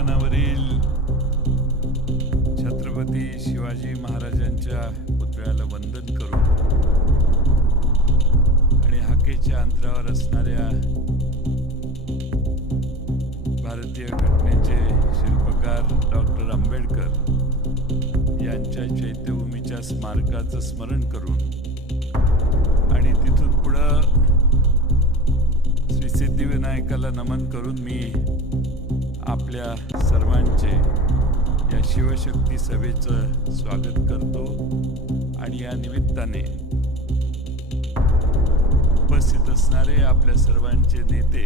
मैदानावरील छत्रपती शिवाजी महाराजांच्या पुतळ्याला वंदन करून आणि हाकेच्या अंतरावर असणाऱ्या भारतीय घटनेचे शिल्पकार डॉक्टर आंबेडकर यांच्या चैत्यभूमीच्या स्मारकाचं स्मरण करून आणि तिथून पुढं श्री सिद्धिविनायकाला नमन करून मी आपल्या सर्वांचे या शिवशक्ती सभेचं स्वागत करतो आणि या निमित्ताने उपस्थित असणारे आपल्या सर्वांचे नेते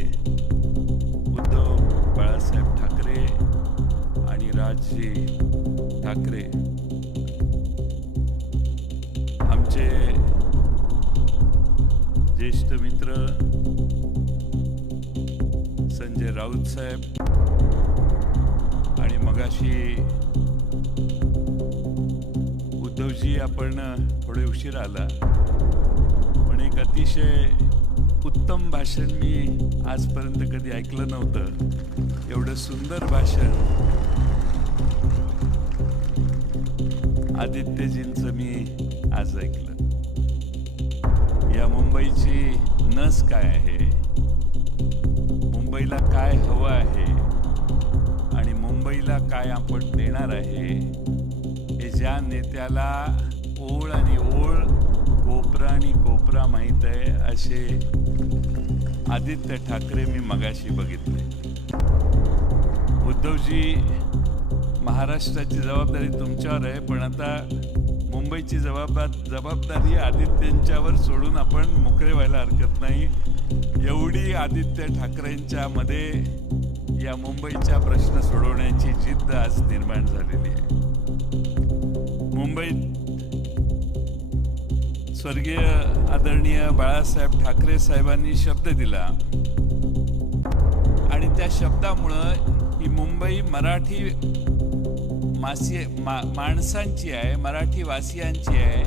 उद्धव बाळासाहेब ठाकरे आणि राजजी ठाकरे, आमचे ज्येष्ठ मित्र संजय राऊत साहेब, आणि मगाशी उद्धवजी आपण थोडे उशीर आला, पण एक अतिशय उत्तम भाषण मी आजपर्यंत कधी ऐकलं नव्हतं. एवढं सुंदर भाषण आदित्यजींचं मी आज ऐकलं. या मुंबईची नस काय आहे, मुंबईला काय हवं आहे आणि मुंबईला काय आपण देणार आहे, हे ज्या नेत्याला ओळ आणि ओळ, कोपरा आणि कोपरा माहीत आहे असे आदित्य ठाकरे मी मगाशी बघितले. उद्धवजी, महाराष्ट्राची जबाबदारी तुमच्यावर आहे, पण आता मुंबईची जबाबदारी आदित्यांच्यावर सोडून आपण मोकळे व्हायला हरकत नाही. एवढी आदित्य ठाकरेंच्या मध्ये या मुंबईचा प्रश्न सोडवण्याची जिद्द आज निर्माण झालेली आहे. मुंबईत स्वर्गीय आदरणीय बाळासाहेब ठाकरे साहेबांनी शब्द दिला आणि त्या शब्दामुळं ही मुंबई मराठी माणसांची आहे, मराठी वासियांची आहे,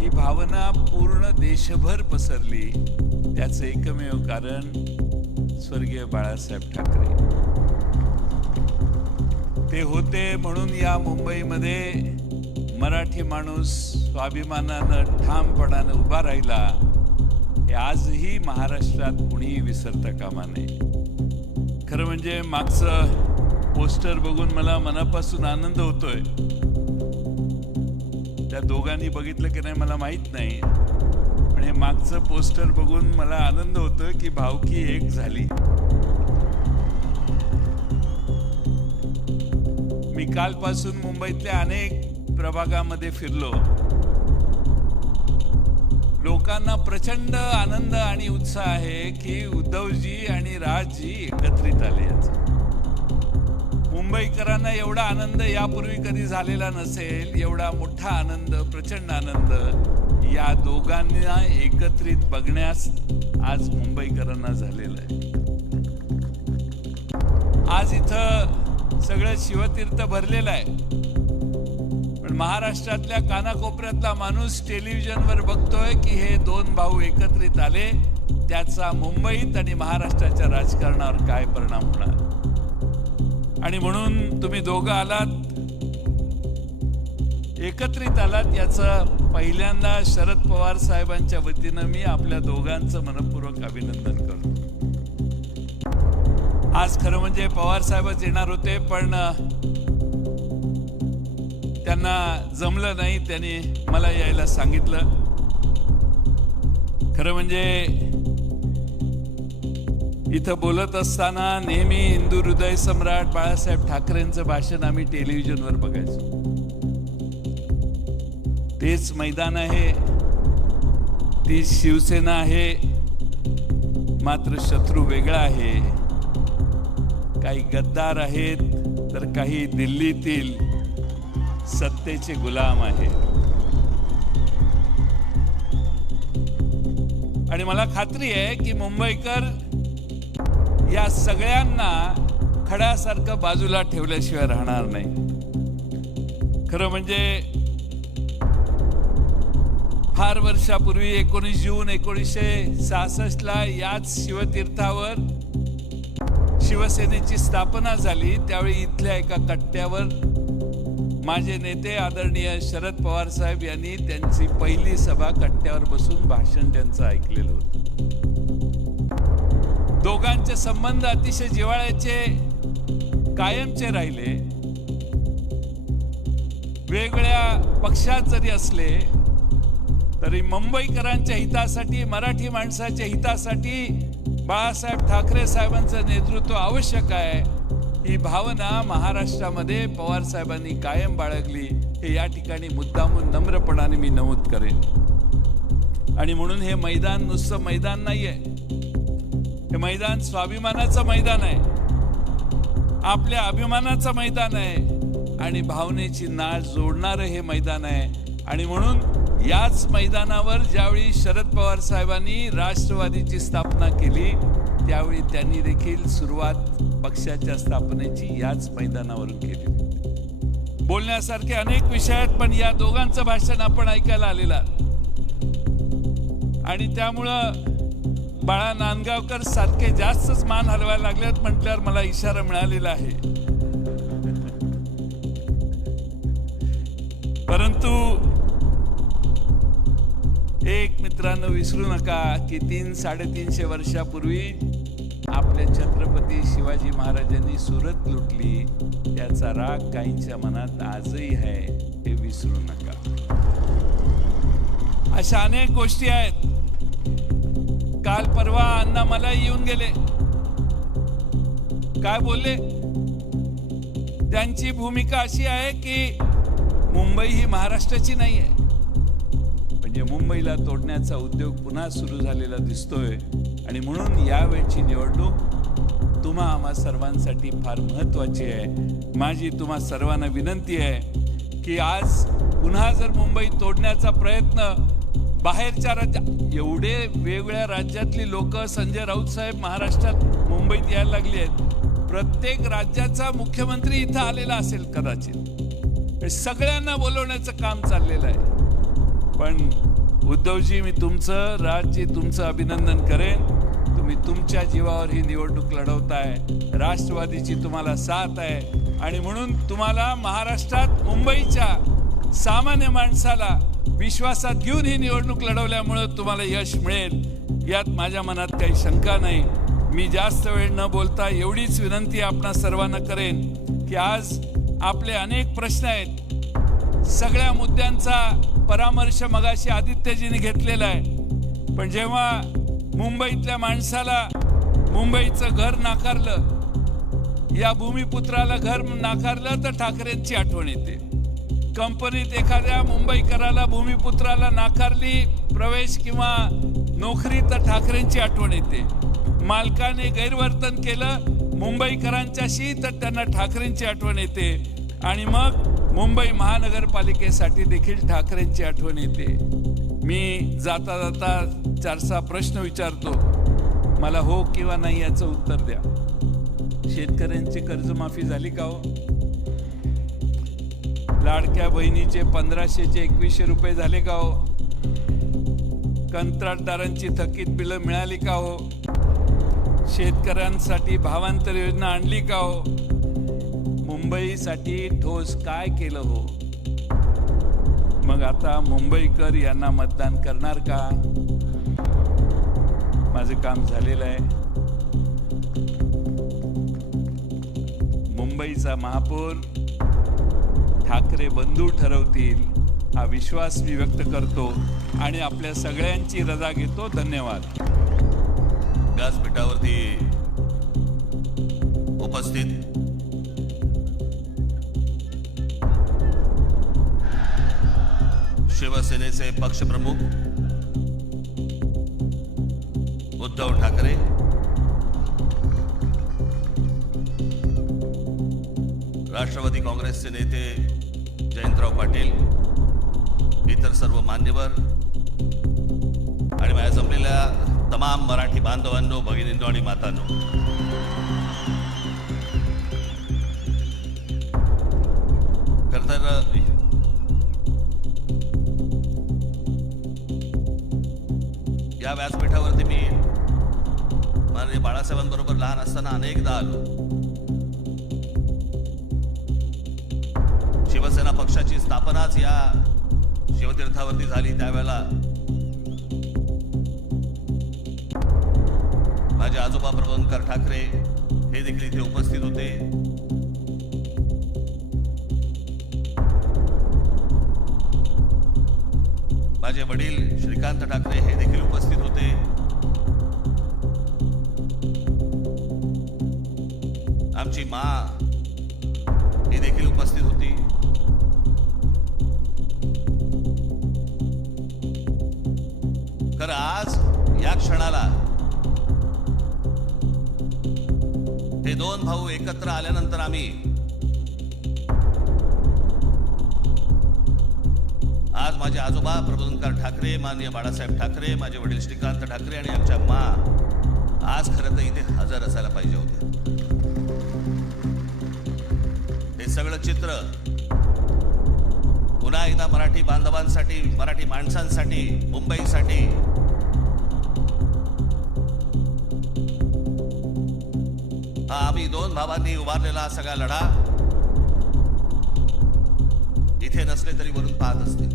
ही भावना पूर्ण देशभर पसरली. त्याचं एकमेव कारण स्वर्गीय बाळासाहेब ठाकरे. ते होते म्हणून या मुंबईमध्ये मराठी माणूस स्वाभिमानानं ठामपणानं उभा राहिला. हे आजही महाराष्ट्रात कुणीही विसरता कामा नये. खरं म्हणजे मागचं पोस्टर बघून मला मनापासून आनंद होतोय. त्या दोघांनी बघितलं की नाही मला माहित नाही, पण हे मागचं पोस्टर बघून मला आनंद होतोय की भावकी एक झाली. मी कालपासून मुंबईतल्या अनेक प्रभागामध्ये फिरलो. लोकांना प्रचंड आनंद आणि उत्साह आहे की उद्धवजी आणि राजजी एकत्रित आले. याचा मुंबईकरांना एवढा आनंद यापूर्वी कधी झालेला नसेल. एवढा मोठा आनंद, प्रचंड आनंद या दोघांना एकत्रित बघण्यास आज मुंबईकरांना झालेला आहे. आज इथं सगळं शिवतीर्थ भरलेलं आहे, पण महाराष्ट्रातल्या कानाकोपऱ्यातला माणूस टेलिव्हिजनवर बघतोय की हे दोन भाऊ एकत्रित आले, त्याचा मुंबईत आणि महाराष्ट्राच्या राजकारणावर काय परिणाम होणार. आणि म्हणून तुम्ही दोघं आलात, एकत्रित आलात, याचं पहिल्यांदा शरद पवार साहेबांच्या वतीनं मी आपल्या दोघांचं मनपूर्वक अभिनंदन करतो. आज खरं म्हणजे पवार साहेबच येणार होते, पण त्यांना जमलं नाही, त्यांनी मला यायला सांगितलं. खरं म्हणजे इथं बोलत असताना नेहमी हिंदू हृदय सम्राट बाळासाहेब ठाकरेंचं भाषण आम्ही टेलिव्हिजनवर बघायचो. तेच मैदान आहे, तीच शिवसेना आहे, मात्र शत्रू वेगळा आहे. काही गद्दार आहेत तर काही दिल्लीतील सत्तेचे गुलाम आहेत. आणि मला खात्री आहे की मुंबईकर या सगळ्यांना खड्यासारखं बाजूला ठेवल्याशिवाय राहणार नाही. खरं म्हणजे फार वर्षापूर्वी 19 जून 1966 याच शिवतीर्थावर शिवसेनेची स्थापना झाली त्यावेळी इथल्या एका कट्ट्यावर माझे नेते आदरणीय शरद पवार साहेब यांनी त्यांची पहिली सभा कट्ट्यावर बसून भाषण त्यांचं ऐकलेलं होतं. दोघांचे संबंध अतिशय जिव्हाळ्याचे कायमचे राहिले. वेगळ्या पक्षात जरी असले तरी मुंबईकरांच्या हितासाठी, मराठी माणसाच्या हितासाठी बाळासाहेब ठाकरे साहेबांचं नेतृत्व आवश्यक आहे, ही भावना महाराष्ट्रामध्ये पवार साहेबांनी कायम बाळगली, हे या ठिकाणी मुद्दामून नम्रपणाने मी नमूद करेन. आणि म्हणून हे मैदान नुसतं मैदान नाहीये, हे मैदान स्वाभिमानाचं मैदान आहे, आपल्या अभिमानाचं मैदान आहे आणि भावनेची नाळ जोडणारं हे मैदान आहे. आणि म्हणून याच मैदानावर ज्यावेळी शरद पवार साहेबांनी राष्ट्रवादीची स्थापना केली त्यावेळी त्यांनी देखील सुरुवात पक्षाच्या स्थापनेची याच मैदानावरून केली. बोलण्यासारखे अनेक विषय आहेत, पण या दोघांचं भाषण आपण ऐकायला आलेला आणि त्यामुळं बाळा नांदगावकर सारखे जास्तच मान हलवायला लागलेत म्हटल्यावर मला इशारा मिळालेला आहे. परंतु एक मित्रांनो विसरू नका की 300-350 वर्षापूर्वी आपल्या छत्रपती शिवाजी महाराजांनी सुरत लुटली, त्याचा राग काहींच्या मनात आजही आहे, हे विसरू नका. अशा अनेक गोष्टी आहेत. काल परवा अण्णा मला येऊन गेले, काय बोलले, त्यांची भूमिका अशी आहे की मुंबई ही महाराष्ट्राची नाही आहे, म्हणजे मुंबईला तोडण्याचा उद्योग पुन्हा सुरू झालेला दिसतोय. आणि म्हणून यावेळची निवडणूक तुम्हा आम्हा सर्वांसाठी फार महत्वाची आहे. माझी तुम्हा सर्वांना विनंती आहे की आज पुन्हा जर मुंबई तोडण्याचा प्रयत्न बाहेरच्या राज्यात, एवढे वेगवेगळ्या राज्यातली लोक, संजय राऊत साहेब महाराष्ट्रात मुंबईत यायला लागली आहेत, प्रत्येक राज्याचा मुख्यमंत्री इथं आलेला असेल कदाचित, सगळ्यांना बोलवण्याचं काम चाललेलं आहे. पण उद्धवजी, मी तुमचं, राजजी तुमचं अभिनंदन करेन. तुम्ही तुमच्या जीवावर ही निवडणूक लढवताय, राष्ट्रवादीची तुम्हाला साथ आहे आणि म्हणून तुम्हाला महाराष्ट्रात मुंबईच्या सामान्य माणसाला विश्वासात घेऊन ही निवडणूक लढवल्यामुळे तुम्हाला यश मिळेल, यात माझ्या मनात काही शंका नाही. मी जास्त वेळ न बोलता एवढीच विनंती आपणा सर्वांना करेन की आज आपले अनेक प्रश्न आहेत, सगळ्या मुद्द्यांचा परामर्श मगाशी आदित्यजींनी घेतलेला आहे. पण जेव्हा मुंबईतल्या माणसाला मुंबईचं घर नाकारलं, या भूमिपुत्राला घर नाकारलं तर ठाकरेंची आठवण येते. कंपनीत एखाद्या मुंबईकराला, भूमिपुत्राला नाकारली प्रवेश किंवा नोकरी तर ठाकरेंची आठवण येते. मालकाने गैरवर्तन केलं मुंबईकरांच्याशी तर त्यांना ठाकरेंची आठवण येते. आणि मग मुंबई महानगरपालिकेसाठी देखील ठाकरेंची आठवण येते. मी जाता जाता 4-6 प्रश्न विचारतो, मला हो किंवा नाही याचं उत्तर द्या. शेतकऱ्यांची कर्जमाफी झाली का हो? लाडक्या बहिणीचे 1500चे 2100 रुपये झाले का हो? कंत्राटदारांची थकीत बिलं मिळाली का हो? शेतकऱ्यांसाठी भावांतर योजना आणली का हो? मुंबईसाठी ठोस काय केलं हो? मग आता मुंबईकर यांना मतदान करणार का? माझं काम झालेलं आहे. मुंबईचा महापौर ठाकरे बंधू ठरवतील हा विश्वास मी व्यक्त करतो आणि आपल्या सगळ्यांची रजा घेतो. धन्यवाद. व्यासपीठावरती उपस्थित शिवसेनेचे पक्षप्रमुख उद्धव ठाकरे, राष्ट्रवादी काँग्रेसचे नेते जयंतराव पाटील, इतर सर्व मान्यवर आणि माझ्या जमलेल्या तमाम मराठी बांधवांनो, भगिनींनो आणि मातांनो, खरं तर या व्यासपीठावरती मी माननीय बाळासाहेबांबरोबर त्यांच्याबरोबर लहान असताना अनेकदा आलो. शिवसेना पक्षाची स्थापनाच या शिवतीर्थावरती झाली. त्यावेळेला माझे आजोबा प्रबोधनकर ठाकरे हे देखील इथे उपस्थित होते. माझे वडील श्रीकांत ठाकरे हे देखील उपस्थित होते. आमची माँ ही देखील उपस्थित होती. खरं आज या क्षणाला हे दोन भाऊ एकत्र आल्यानंतर आम्ही आज माझे आजोबा प्रबोधनकर ठाकरे, माननीय बाळासाहेब ठाकरे, माझे वडील श्रीकांत ठाकरे आणि आमच्या माँ आज खरं तर इथे हजर असायला पाहिजे होते. हे सगळं चित्र पुन्हा एकदा मराठी बांधवांसाठी, मराठी माणसांसाठी, मुंबईसाठी हा आम्ही दोन भावांनी उभारलेला हा सगळा लढा इथे नसले तरी वरून पाहत असतील.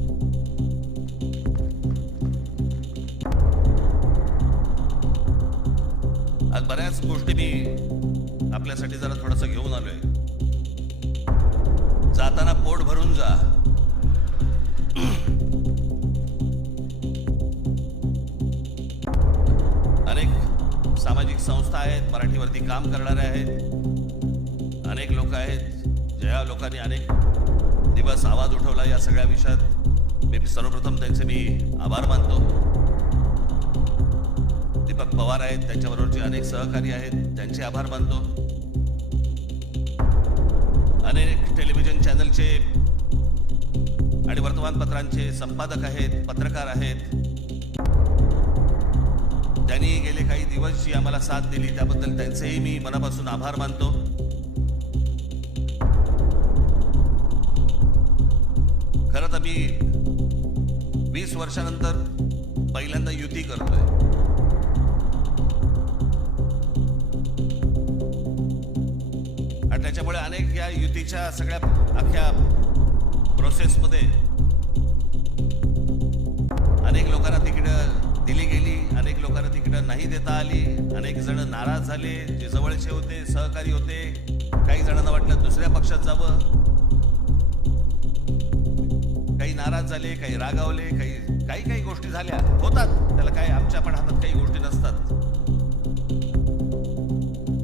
आज बऱ्याच गोष्टी मी आपल्यासाठी जरा थोडंसं घेऊन आलोय. जाताना पोट भरून जा. अनेक सामाजिक संस्था आहेत, मराठीवरती काम करणारे आहेत, अनेक लोक आहेत ज्या लोकांनी अनेक दिवस आवाज उठवला या सगळ्या विषयात. मी सर्वप्रथम त्यांचे मी आभार मानतो. दीपक पवार आहेत, त्यांच्याबरोबरचे अनेक सहकारी आहेत, त्यांचे आभार मानतो. अनेक टेलिव्हिजन चॅनलचे आणि वर्तमानपत्रांचे संपादक आहेत, पत्रकार आहेत, त्यांनी गेले काही दिवस जी आम्हाला साथ दिली त्याबद्दल त्यांचेही मी मनापासून आभार मानतो. खरं तर मी 20 वर्षानंतर पहिल्यांदा युती करतोय. आणि त्याच्यामुळे अनेक या युतीच्या सगळ्या अख्ख्या प्रोसेसमध्ये अनेक लोकांना तिकीटं दिली गेली, अनेक लोकांना तिकीटं नाही देता आली, अनेक जण नाराज झाले, जे जवळचे होते, सहकारी होते. काही जणांना वाटलं दुसऱ्या पक्षात जावं, काही नाराज झाले, काही रागावले, काही गोष्टी झाल्या, होतात. त्याला काय, आमच्या पण हातात काही गोष्टी नसतात.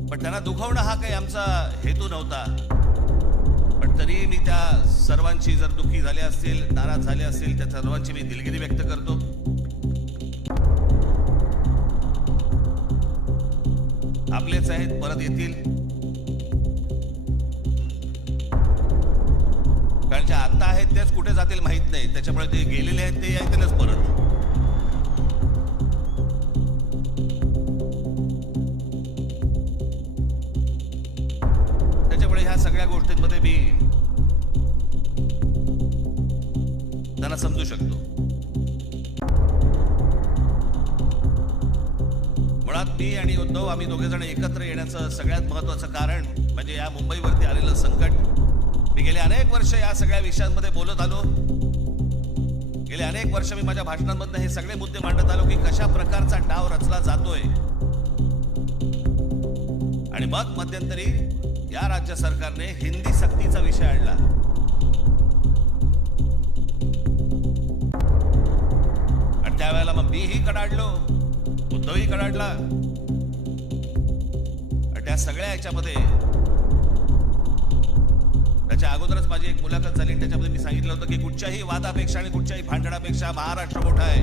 पण त्यांना दुखवणं हा काही आमचा हेतू नव्हता. पण तरी मी त्या सर्वांची, जर दुःखी झाले असतील, नाराज झाले असतील, त्या सर्वांची मी दिलगिरी व्यक्त करतो. आपलेच आहेत, परत येतील. कारण जे आता आहेत तेच कुठे जातील माहित नाही. त्याच्यामुळे ते गेलेले आहेत ते येतीलच परत. त्याच्यामुळे ह्या सगळ्या गोष्टींमध्ये मी त्यांना समजू शकतो. मुळात मी आणि उद्धव आम्ही दोघे जण एकत्र येण्याचं सगळ्यात महत्वाचं कारण म्हणजे या मुंबईवरती आलेलं संकट. मी गेले अनेक वर्ष या सगळ्या विषयांमध्ये बोलत आलो. गेले अनेक वर्ष मी माझ्या भाषणांमधून हे सगळे मुद्दे मांडत आलो की कशा प्रकारचा डाव रचला जातोय. आणि मग मध्यंतरी या राज्य सरकारने हिंदी सक्तीचा विषय आणला. आणि त्यावेळेला मग मीही कडाडलो, उद्धवही कडाडला. आणि त्या सगळ्या याच्यामध्ये त्याच्या अगोदरच माझी एक मुलाखत झाली. त्याच्यामध्ये मी सांगितलं होतं की कुठच्याही वादापेक्षा आणि कुठच्याही भांडणापेक्षा महाराष्ट्र मोठा आहे.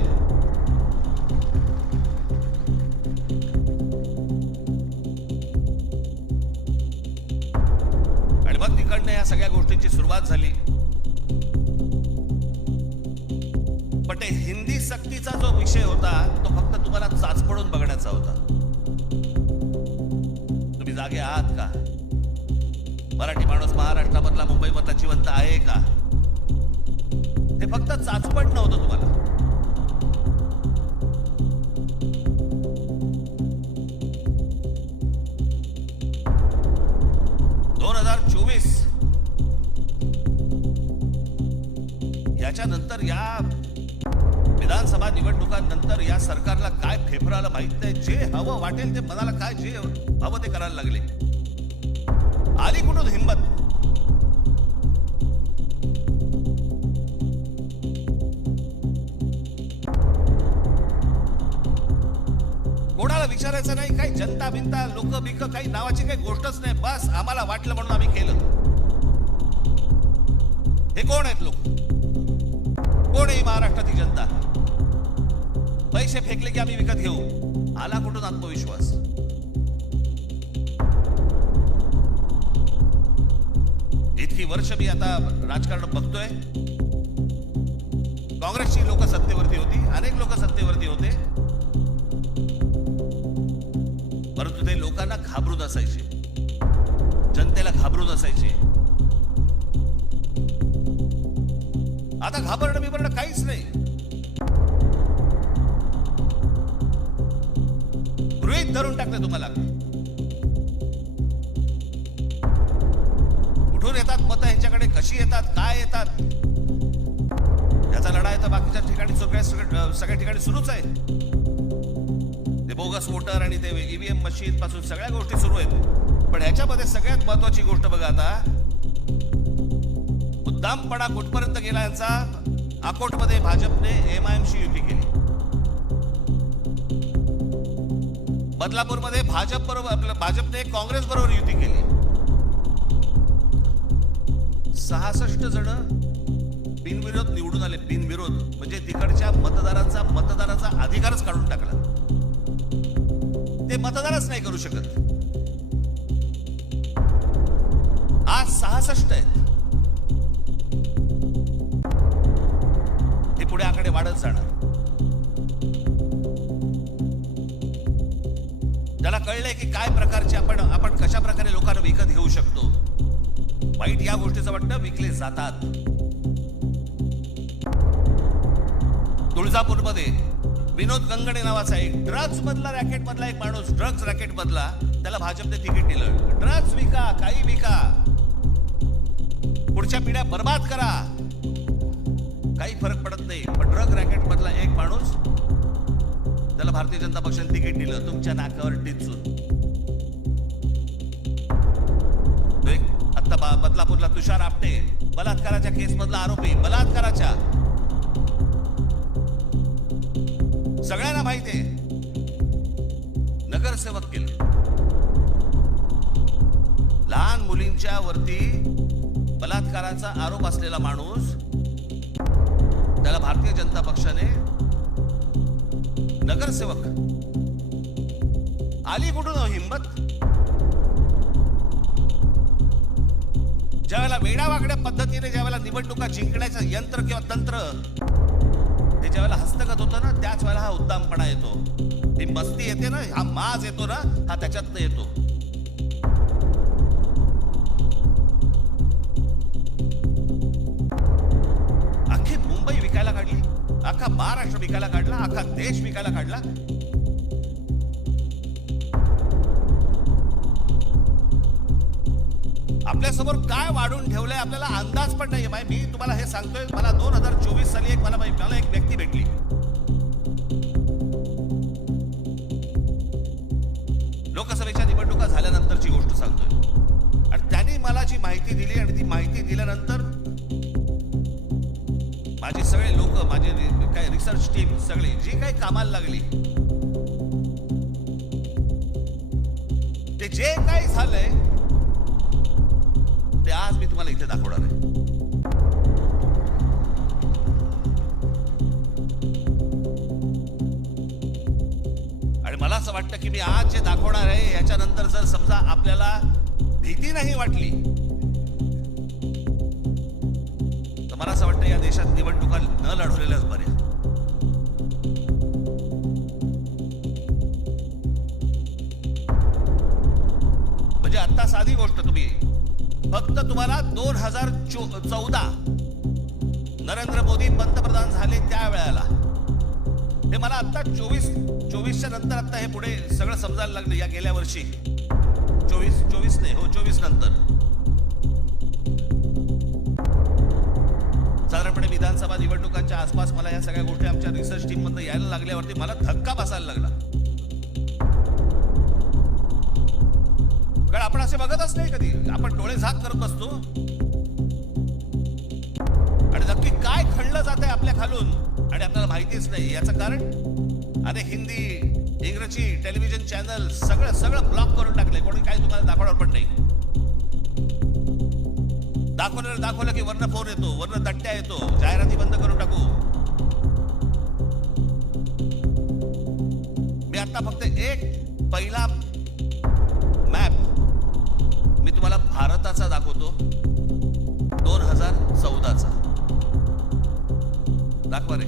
आणि मग तिकडनं या सगळ्या गोष्टींची सुरुवात झाली. पण ते हिंदी सक्तीचा जो विषय होता तो फक्त तुम्हाला चाचपडून बघण्याचा होता. तुम्ही जागे आहात का? मराठी माणूस महाराष्ट्रामधला, मुंबईमधला जिवंत आहे का? हे फक्त चाचपट नव्हतं तुम्हाला. 2024 याच्यानंतर या विधानसभा निवडणुकांनंतर या सरकारला काय फेफराला माहित नाही, जे हवं वाटेल ते मनाला काय जे हवं ते करायला लागले. आली कुठून हिंमत? कोणाला विचारायचं नाही, काही जनता बिनता लोक बिक काही नावाची काही गोष्टच नाही. बस आम्हाला वाटलं म्हणून आम्ही केलं. हे कोण आहेत लोक? कोण आहे महाराष्ट्रातील जनता? पैसे फेकले की आम्ही विकत घेऊ. आला कुठून आत्मविश्वास? इतकी वर्ष मी आता राजकारण बघतोय. काँग्रेसची लोक सत्तेवरती होती, अनेक लोक सत्तेवरती होते, परंतु ते लोकांना घाबरून असायचे, जनतेला घाबरून असायचे. आता घाबरणं बिबरणं काहीच नाही. गृहीत धरून टाकले तुम्हाला. कुठून येतात मतं ह्यांच्याकडे, कशी येतात, काय येतात, याचा लढाई तर बाकीच्या ठिकाणी सगळ्या ठिकाणी सुरूच आहे. ते बोगस वोटर आणि ते ईव्हीएम मशीन पासून सगळ्या गोष्टी सुरू आहेत. पण ह्याच्यामध्ये सगळ्यात महत्वाची गोष्ट बघा, आता मुद्दामपणा कुठपर्यंत गेला यांचा. अकोटमध्ये भाजपने एमआयएमशी युती केली. बदलापूरमध्ये भाजपने काँग्रेस बरोबर युती केली. 66 जण बिनविरोध निवडून आले. बिनविरोध म्हणजे तिकडच्या मतदाराचा अधिकारच काढून टाकला. ते मतदारच नाही करू शकत. आज 66 आहेत. हे पुढे आकडे वाढत जाणार. ज्याला कळलंय की काय प्रकारचे आपण कशा प्रकारे लोकांना विकत घेऊ शकतो. वाईट या गोष्टीचं वाटतं विकले जातात. तुळजापूरमध्ये विनोद गंगणे नावाचा एक ड्रग्ज मधला रॅकेट मधला एक माणूस, ड्रग्ज रॅकेट मधला, त्याला भाजपने तिकीट दिलं. ड्रग्ज विका, काही विका, पुढच्या पिढ्या बर्बाद करा, काही फरक पडत नाही. पण ड्रग रॅकेट मधला एक माणूस, त्याला भारतीय जनता पक्षाने तिकीट दिलं तुमच्या नाकावर टिचून. आता बदलापूरला तुषार आपटे, बलात्काराच्या केस मधला आरोपी, बलात्काराच्या, सगळ्यांना माहिती आहे, नगरसेवक केले. लहान मुलींच्या वरती बलात्काराचा आरोप असलेला माणूस, त्याला भारतीय जनता पक्षाने नगरसेवक. आली कुठून हिंमत? ज्यावेळेला वेडावाकड्या पद्धतीने ज्यावेळेला निवडणुका जिंकण्याचं यंत्र किंवा तंत्र ते ज्यावेळेला हस्तगत होतं ना, त्याच वेळेला हा उद्दामपणा येतो. ही मस्ती येते ना, हा माज येतो ना, हा त्याच्यातनं येतो. अख्खी मुंबई विकायला काढली, अख्खा महाराष्ट्र विकायला काढला, अख्खा देश विकायला काढला. आपल्या समोर काय वाढून ठेवलंय आपल्याला अंदाज पण नाही. मी तुम्हाला हे सांगतोय, मला 2024 साली मला एक व्यक्ती भेटली. लोकसभेच्या निवडणुका झाल्यानंतरची गोष्ट सांगतोय. आणि त्यांनी मला जी माहिती दिली, आणि ती माहिती दिल्यानंतर माझे सगळे लोक, माझे काय रिसर्च टीम सगळी जी काही कामाला लागली, ते जे काही झालंय ते आज मी तुम्हाला इथे दाखवणार आहे. आणि मला असं वाटतं की मी आज जे दाखवणार आहे याच्यानंतर जर समजा आपल्याला भीती नाही वाटली, तर मला असं वाटतं या देशात निवडणुका न लढवलेल्याच बऱ्या. म्हणजे आता साधी गोष्ट, तुम्ही फक्त तुम्हाला 2014 नरेंद्र मोदी पंतप्रधान झाले त्या वेळेला, हे मला आता 24च्या नंतर आता हे पुढे सगळं समजायला लागलं. या गेल्या वर्षी 24 नंतर त्याच्या आसपास मला या सगळ्या गोष्टी आमच्या रिसर्च टीम मधनं यायला लागल्यावरती मला धक्का बसायला लागला. कारण आपण असे बघतच नाही कधी, आपण डोळे झाक करत बसतो आणि नक्की काय खणलं जात आहे आपल्या खालून आणि आपल्याला माहितीच नाही. याचं कारण अनेक हिंदी इंग्रजी टेलिव्हिजन चॅनल सगळं ब्लॉक करून टाकले. कोणी काही तुम्हाला दाखवणार पण नाही. दाखवलं की वरनं फोन येतो, वरनं तट्ट्या येतो, जाहिराती बंद करून टाकू. मी आता फक्त एक पहिला मॅप मी तुम्हाला भारताचा दाखवतो, 2014चा. दाखवा रे.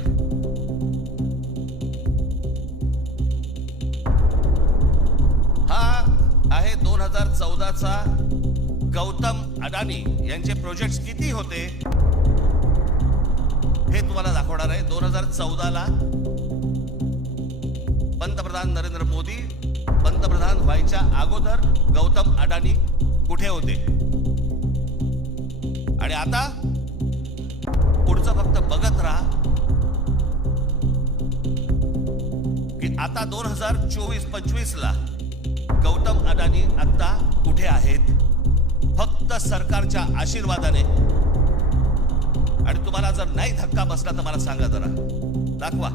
हा आहे 2014चा गौतम अडानी यांचे प्रोजेक्ट्स किती होते हे तुम्हाला दाखवणार आहे. 2014ला पंतप्रधान नरेंद्र मोदी पंतप्रधान व्हायच्या अगोदर गौतम अडानी कुठे होते आणि आता पुढचं फक्त बघत राहा की आता 2024-25ला गौतम अडानी आता कुठे आहेत. फक्त सरकारच्या आशीर्वादाने. आणि तुम्हाला जर नाही धक्का बसला तर मला सांगा जरा, दाखवा.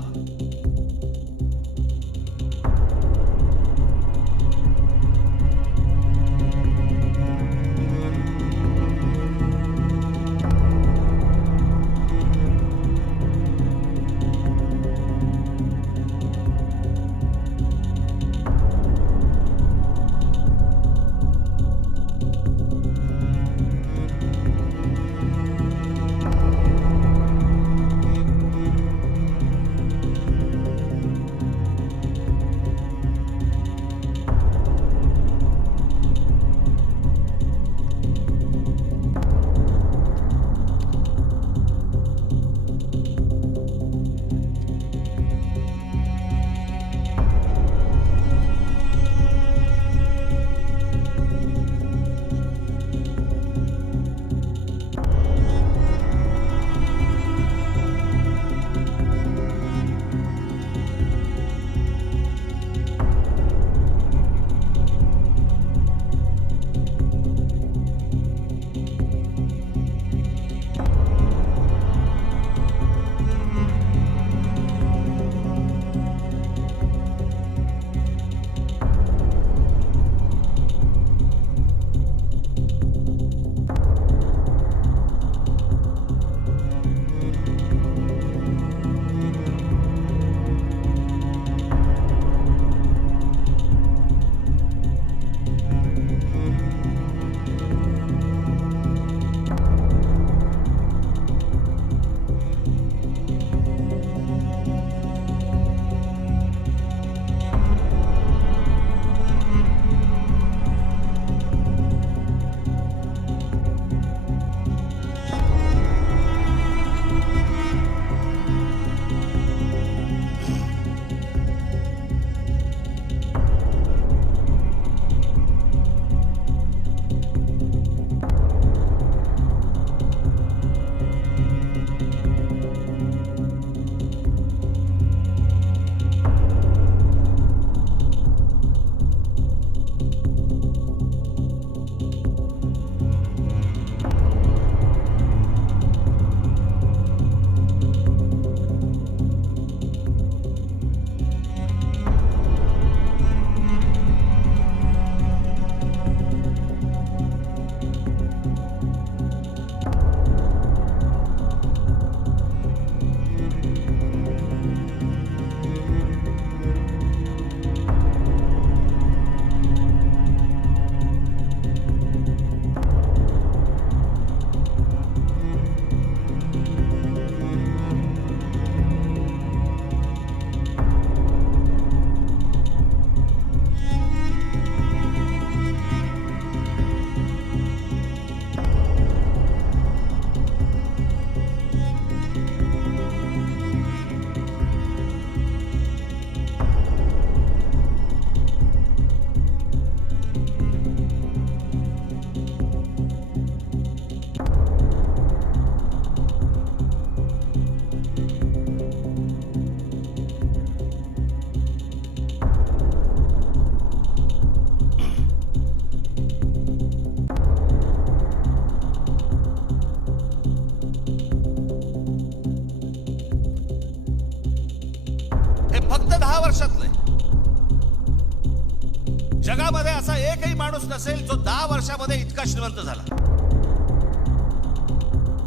माणूस नसेल जो 10 वर्षामध्ये इतका श्रीमंत झाला.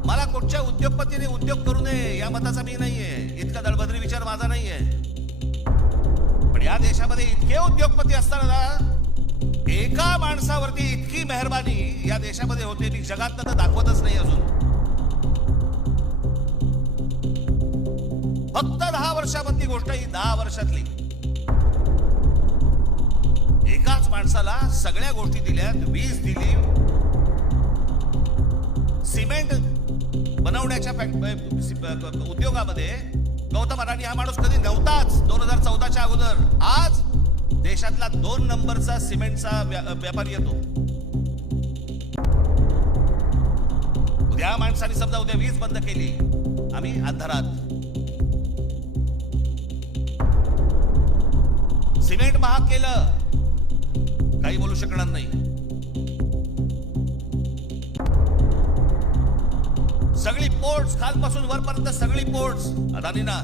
मला कुठच्या उद्योगपतीने उद्योग करू नये या मताचा मी नाहीये, इतका दळभद्री विचार माझा नाहीये. पण या देशामध्ये इतके उद्योगपती असताना ना, एका माणसावरती इतकी मेहरबानी या देशामध्ये होते मी जगात तर दाखवतच नाही अजून. फक्त 10 वर्षामधली गोष्ट ही, 10 वर्षातली. एकाच माणसाला सगळ्या गोष्टी दिल्यात, वीज दिली, सिमेंट बनवण्याच्या उद्योगामध्ये गौतम अडाणी हा माणूस कधी नव्हताच 2014च्या अगोदर. आज देशातला 2 नंबरचा सिमेंटचा व्यापारी येतो. उद्या माणसाने समजा उद्या वीज बंद केली, आम्ही अंधारात. सिमेंट महाग केलं, काही बोलू शकणार नाही. सगळी पोर्ट्स खालपासून वरपर्यंत सगळी पोर्ट्स अदानीना,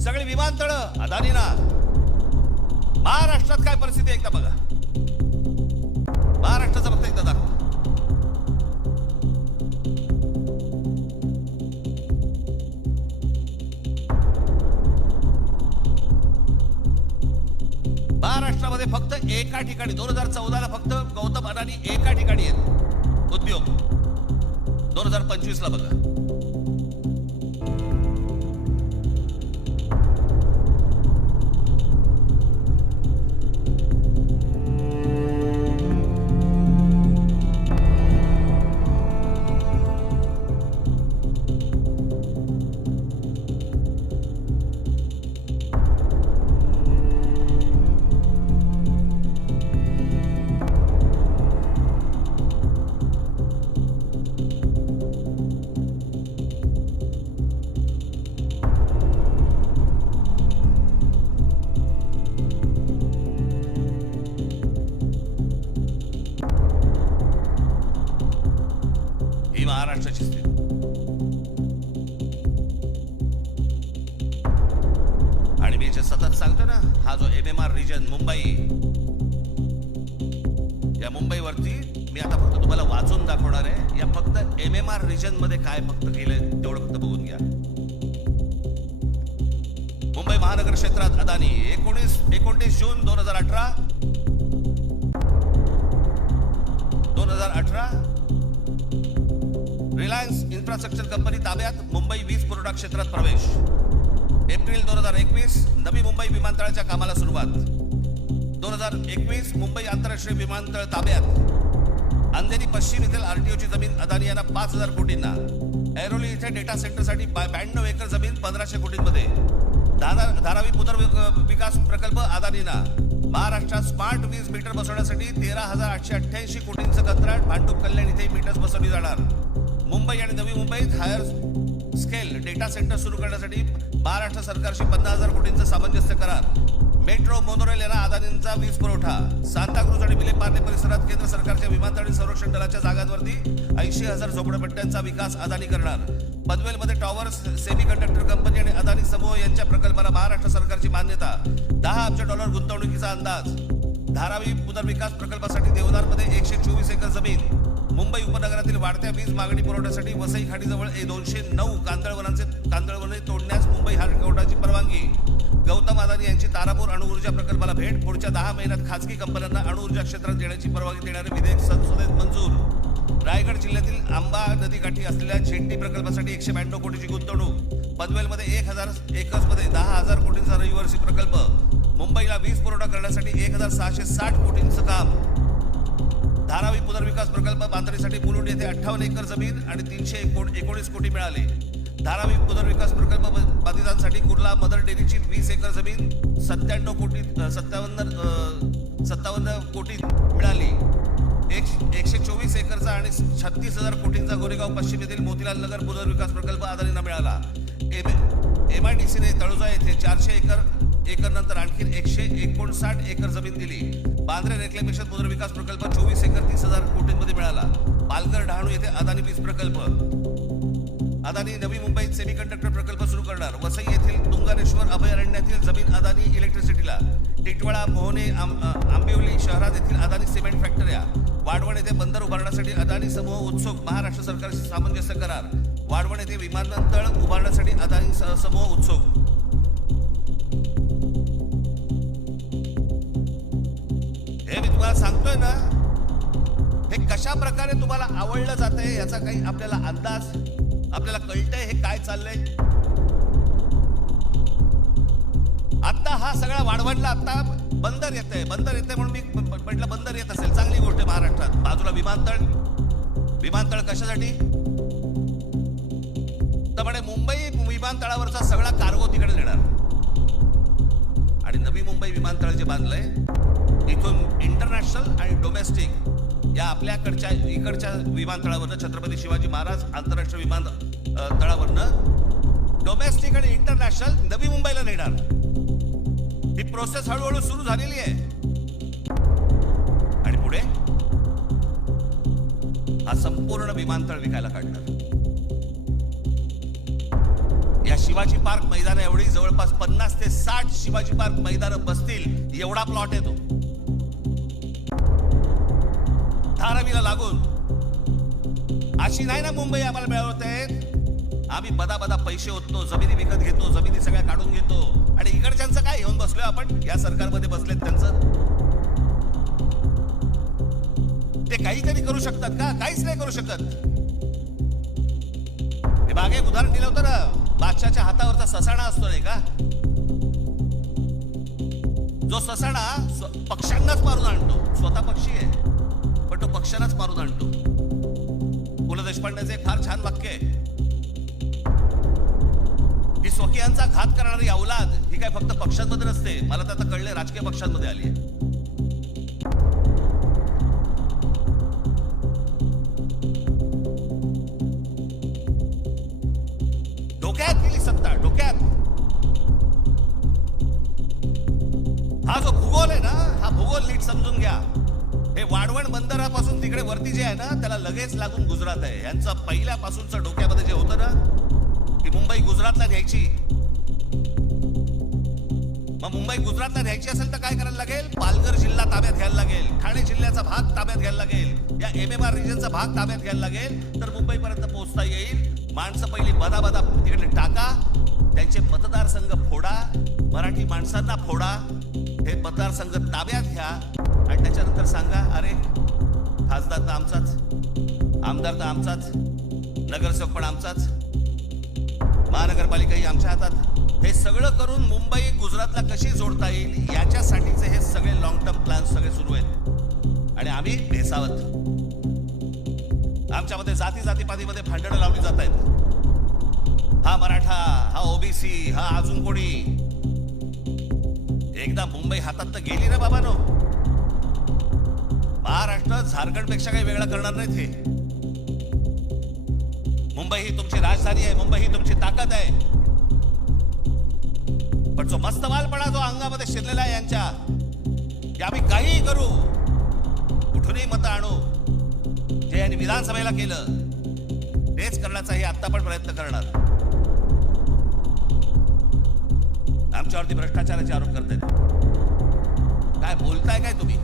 सगळी विमानतळं अदानीना. महाराष्ट्रात काय परिस्थिती आहे एकदा बघा, महाराष्ट्राचं फक्त एकदा दाखवा. महाराष्ट्रामध्ये फक्त एका ठिकाणी 2014ला फक्त गौतम अडाणी एका ठिकाणी आहेत उद्योग. 2025ला बघा, ही महाराष्ट्राची स्थिती. आणि मी जे सतत सांगतो ना, हा जो MMR रिजन मुंबई, या मुंबईवरती मी आता फक्त तुम्हाला वाचून दाखवणार आहे. या फक्त MMR रिजन मध्ये काय फक्त केलंय तेवढं फक्त बघून घ्या. मुंबई महानगर क्षेत्रात अदानी 29 जून 2018 रिलायन्स इन्फ्रास्ट्रक्चर कंपनी ताब्यात मुंबई वीज पुरवठा क्षेत्रात प्रवेश. एप्रिल 2021 नवी मुंबई विमानतळाच्या कामाला सुरुवात. 2021 मुंबई आंतरराष्ट्रीय विमानतळ ताब्यात. अंधेरी पश्चिम येथील RTOची जमीन अदानी यांना 5,000 कोटींना. ऐरोली इथे डेटा सेंटरसाठी 92 एकर जमीन 1,500 कोटींमध्ये. धारावी पुनर्विकास प्रकल्प अदानींना. महाराष्ट्रात स्मार्ट वीज मीटर बसवण्यासाठी 13,888 कोटींचं कंत्राट. भांडूप कल्याण इथे मीटर्स बसवली जाणार. मुंबई आणि नवी मुंबईत हायर स्केल डेटा सेंटर सुरू करण्यासाठी महाराष्ट्र सरकारशी 50,000 कोटींचा सामंजस्य करार. मेट्रो मोनोरेल यांना अदानींचा वीज पुरवठा. सांताक्रूज आणि विलेपार्ले परिसरात केंद्र सरकारच्या विमानतळ आणि संरक्षण दलाच्या जागांवरती 80,000 झोपडपट्ट्यांचा विकास अदानी करणार. पनवेलमध्ये टॉवर्स सेमीकंडक्टर कंपनी आणि अदानी समूह यांच्या प्रकल्पाला महाराष्ट्र सरकारची मान्यता. $10 अब्ज गुंतवणुकीचा अंदाज. धारावी पुनर्विकास प्रकल्पासाठी देवदारमध्ये 124 एकर जमीन. मुंबई उपनगरातील वाढत्या वीज मागणी पुरवठ्यासाठी वसई खाडीजवळ 209 कांदळवने तोडण्यास मुंबई हायकोर्टाची परवानगी. गौतम अदानी यांची तारापूर अणुऊर्जा प्रकल्पाला भेट. पुढच्या 10 महिन्यात खासगी कंपन्यांना अणुऊर्जा क्षेत्रात देण्याची परवानगी देणारे विधेयक संसदेत मंजूर. रायगड जिल्ह्यातील आंबा नदीकाठी असलेल्या शेट्टी प्रकल्पासाठी 192 कोटीची गुंतवणूक. पनवेलमध्ये 1,000 एकर्समध्ये 10,000 कोटींचा रहिवासी प्रकल्प. मुंबईला वीज पुरवठा करण्यासाठी 1,660 कोटींचं काम. धारावी पुनर्विकास प्रकल्प बांधणीसाठी मुलुंड येथे 58 एकर जमीन आणि 319 कोटी मिळाले. धारावी पुनर्विकास प्रकल्प बाधितांसाठी कुर्ला मदर डेअरीची 20 एकर जमीन 57 कोटी मिळाली. 124 एकरचा आणि 36,000 कोटींचा गोरेगाव पश्चिम येथील मोतीलाल नगर पुनर्विकास प्रकल्प अदानींना मिळाला. MIDCने तळोजा येथे 400 एकर नंतर आणखी 159 एकर जमीन दिली. बांद्रे रेक्लेमेशन पुनर्विकास प्रकल्प 24 एकर 30,000 कोटींमध्ये मिळाला. पालघर डहाणू येथे अदानी वीज प्रकल्प. अदानी नवी मुंबईत सेमीकंडक्टर प्रकल्प सुरू करणार. वसई येथील तुंगारेश्वर अभयारण्यातील जमीन अदानी इलेक्ट्रिसिटीला. टिटवाळा, मोहने, आंबिवली शहरात येथील अदानी सिमेंट फॅक्टऱ्या. वाढवण येथे बंदर उभारण्यासाठी अदानी समूह उत्सुक. महाराष्ट्र सरकारशी सामंजस्य करार. वाढवण येथे विमानतळ उभारण्यासाठी अदानी समूह उत्सुक. हे मी तुम्हाला सांगतोय ना, हे कशा प्रकारे तुम्हाला आवडलं जातंय याचा काही आपल्याला अंदाज, आपल्याला कळतंय हे काय चाललंय. आता हा सगळा वाढवणला आता बंदर येतंय म्हणून मी म्हटलं बंदर येत असेल चांगली गोष्ट आहे. महाराष्ट्रात बाजूला विमानतळ कशासाठी तर म्हणे मुंबई विमानतळावरचा सगळा कार्गो तिकडे नेणार. आणि नवी मुंबई विमानतळ जे बांधलंय इथून इंटरनॅशनल आणि डोमेस्टिक या आपल्याकडच्या इकडच्या विमानतळावरनं छत्रपती शिवाजी महाराज आंतरराष्ट्रीय विमानतळावरनं डोमेस्टिक आणि इंटरनॅशनल नवी मुंबईला नेणार. ही प्रोसेस हळूहळू सुरू झालेली आहे. आणि पुढे हा संपूर्ण विमानतळ विकायला काढणार. या शिवाजी पार्क मैदान एवढी जवळपास 50 ते 60 शिवाजी पार्क मैदान बसतील एवढा प्लॉट आहे तो. धारावीला लागून अशी नाही ना मुंबई आम्हाला मिळवत आहेत. आम्ही बदा पैसे ओततो, जमिनी विकत घेतो, जमिनी सगळ्या काढून घेतो. आणि इकडच्यांचं काय घेऊन बसलोय आपण, या सरकारमध्ये बसलेत त्यांचं. ते काहीतरी करू शकतात का? काहीच नाही करू शकत. हे मागे एक उदाहरण दिलं होतं ना, बादशाच्या हातावरचा ससाणा असतो नाही का, जो ससाणा पक्ष्यांनाच मारून आणतो. स्वतः पक्षी आहे पण तो पक्ष्यांनाच मारून आणतो. पु ल देशपांडेचं एक फार छान वाक्य आहे की स्वकीयांचा घात करणारी औलाद ही काय फक्त पक्षांमध्ये नसते. मला तर आता कळले राजकीय पक्षांमध्ये आली आहे. डोक्यात गेली सत्ता, डोक्यात. हा जो भूगोल आहे ना, हा भूगोल नीट समजून घ्या. हे वाढवण बंदरापासून तिकडे वरती जे आहे ना त्याला लगेच लागून गुजरात आहे. यांचं पहिल्यापासूनचं डोक्यामध्ये जे होतं ना की मुंबई गुजरातला घ्यायची. मग मुंबई गुजरातला घ्यायची असेल तर काय करायला लागेल? पालघर जिल्हा ताब्यात घ्यायला लागेल, ठाणे जिल्ह्याचा भाग ताब्यात घ्यायला लागेल, या MMR रिजनचा भाग ताब्यात घ्यायला लागेल, तर मुंबईपर्यंत पोहोचता येईल. माणसं पहिली बदा तिकडे टाका, त्यांचे मतदारसंघ फोडा, मराठी माणसांना फोडा, हे मतदारसंघ ताब्यात घ्या आणि त्याच्यानंतर सांगा अरे खासदार तर आमचाच, आमदार तर आमचाच, नगरसेवक पण आमचाच, महानगरपालिकाही आमच्या हातात. हे सगळं करून मुंबई गुजरातला कशी जोडता येईल याच्यासाठीचे हे सगळे लॉंग टर्म प्लॅन सगळे सुरू आहेत. आणि आम्ही भेसावत, आमच्यामध्ये जातीपातीमध्ये भांडणं लावली जात आहेत. हा मराठा, हा ओबीसी, हा अजून कोणी. एकदा मुंबई हातात तर गेली ना बाबांनो. महाराष्ट्र झारखंड पेक्षा काही वेगळा करणार नाहीत. हे मुंबई ही तुमची राजधानी आहे, मुंबई ही तुमची ताकद आहे. पण जो मस्तवालपणा जो अंगामध्ये शिरलेला आहे यांच्या, की आम्ही काहीही करू, कुठूनही मतं आणू, जे यांनी विधानसभेला केलं तेच करण्याचा हे आता पण प्रयत्न करणार. आमच्यावरती भ्रष्टाचाराचे आरोप करतायत. काय बोलताय काय तुम्ही?